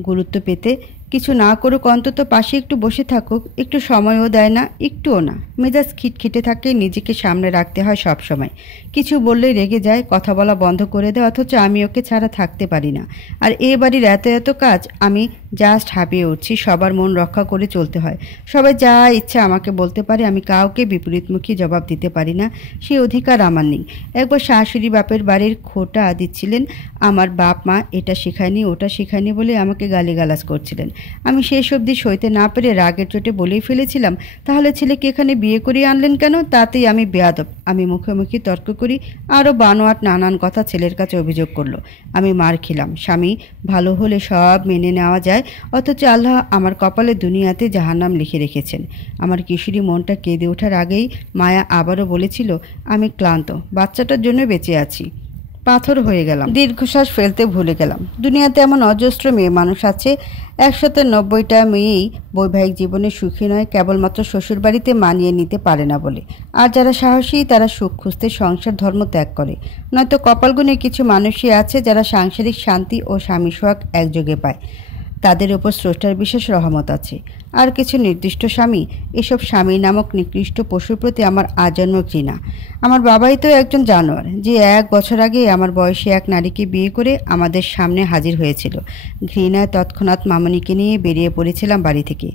গুরুত্ব পেতে। কিছু না করুক, অন্তত পাশে একটু বসে থাকুক। একটু সময়ও দেয় না, একটুও না। মেজাজ খিটখিটে থাকে, নিজেকে সামনে রাখতে হয় সব সময়। কিছু বললেই রেগে যায়, কথা বলা বন্ধ করে দেয়। অথচ আমি ওকে ছাড়া থাকতে পারি না। আর এ বাড়ির এত এত কাজ, আমি জাস্ট হাঁপিয়ে উঠছি। সবার মন রক্ষা করে চলতে হয়। সবাই যা ইচ্ছা আমাকে বলতে পারে, আমি কাউকে বিপরীতমুখী জবাব দিতে পারি না, সেই অধিকার আমার নেই। একবার শাশুড়ি বাপের বাড়ির খোটা দিচ্ছিলেন। আমার বাপ মা এটা শেখায়নি, ওটা শেখায়নি বলে আমাকে গালিগালাজ করছিলেন। আমি শেষ অবধি সইতে না পেরে রাগের চোটে বলেই ফেলেছিলাম, তাহলে ছেলেকে এখানে বিয়ে করিয়ে আনলেন কেন? তাতেই আমি বেয়াদব। আমি মুখোমুখি তর্ক করি, আরও বানোয়াট নানান কথা ছেলের কাছে অভিযোগ করলো। আমি মার খেলাম। স্বামী ভালো হলে সব মেনে নেওয়া যায়, অথচ আল্লাহ আমার কপালে দুনিয়াতে জাহান্নাম লিখে রেখেছেন। আমার কিশোরী মনটা কেঁদে ওঠার আগেই মায়া আবারও বলেছিল, আমি ক্লান্ত, বাচ্চাটার জন্য বেঁচে আছি। পাথর হয়ে গেলাম, দীর্ঘশ্বাস ফেলতে ভুলে গেলাম। দুনিয়াতে এমন অজস্র মেয়ে মানুষ আছে, 190টা মেয়েই বৈবাহিক জীবনে সুখী নয়, কেবলমাত্র শ্বশুরবাড়িতে মানিয়ে নিতে পারে না বলে। আর যারা সাহসী, তারা সুখ খুঁজতে সংসার ধর্ম ত্যাগ করে। নয়তো কপালগুণে কিছু মানুষই আছে যারা সাংসারিক শান্তি ও স্বামী সোহাগ একযোগে পায়। তাদের উপর স্রষ্টার বিশেষ রহমত আছে। আর কিছু নির্দিষ্ট স্বামী, এসব স্বামী নামক নিকৃষ্ট পশুর প্রতি আমার আজন্ম ঘৃণা। আমার বাবাই তো একজন জানোয়ার, যে 1 বছর আগে আমার বয়সী এক নারীকে বিয়ে করে আমাদের সামনে হাজির হয়েছিল। ঘৃণায় তৎক্ষণাৎ মামনিকে নিয়ে বেরিয়ে পড়েছিলাম বাড়ি থেকে।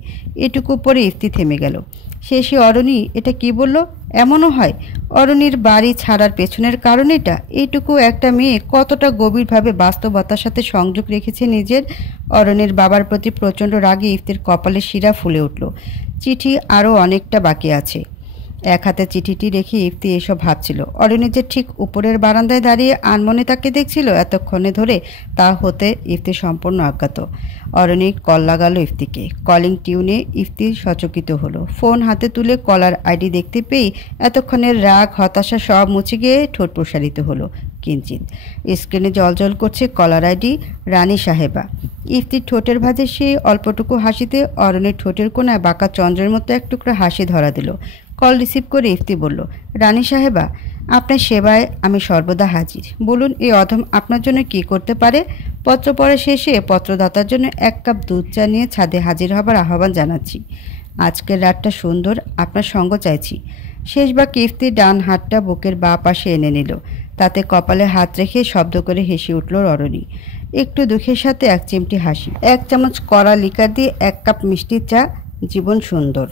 এটুকু পরে ইফতি থেমে গেল। শেষে অরণি এটা কি বলল? এমনও হয় অরণির বাড়ি ছাড়ার পেছনের কারণ এটা? এইটুকু একটা মেয়ে কতটা গভীরভাবে বাস্তবতার সাথে সংযোগ রেখেছে নিজের। অরণির বাবার প্রতি প্রচণ্ড রাগে ইফতির কপালে শিরা ফুলে উঠল। চিঠি আরও অনেকটা বাকি আছে। এক হাতে চিঠিটি রেখে ইফতি এসব ভাবছিল। অরণি যে ঠিক উপরের বারান্দায় দাঁড়িয়ে আনমনে তাকে দেখছিল এতক্ষণে ধরে, তা হতে ইফতি সম্পূর্ণ অজ্ঞাত। অরণি কল লাগালো ইফতিকে। কলিং টিউনে ইফতি সচকিত হলো। ফোন হাতে তুলে কলার আইডি দেখতে পেয়ে এতক্ষণের রাগ হতাশা সব মুছে গিয়ে ঠোঁট প্রসারিত হলো কিঞ্চিত। স্ক্রিনে জলজল করছে কলার আইডি, রানী সাহেবা। ইফতির ঠোঁটের ভাঁজে সে অল্পটুকু হাসিতে অরণির ঠোঁটের কোনায় বাঁকা চন্দ্রের মতো এক টুকরা হাসি ধরা দিল। কল রিসিভ করে ইফতি বলল, রানী সাহেবা, আপনার সেবায় আমি সর্বদা হাজির। বলুন এই অধম আপনার জন্য কি করতে পারে? পত্র পড়া শেষে পত্রদাতার জন্য 1 কাপ দুধ চা নিয়ে ছাদে হাজির হবার আহ্বান জানাচ্ছি। আজকের রাতটা সুন্দর, আপনার সঙ্গ চাইছি। শেষবার কিফতি ডান হাতটা বুকের বাঁ পাশে এনে নিল। তাতে কপালে হাত রেখে শব্দ করে হেসে উঠল ররণী। একটু দুঃখের সাথে এক চিমটি হাসি। 1 চামচ কড়া লিকার দিয়ে 1 কাপ মিষ্টি চা। জীবন সুন্দর।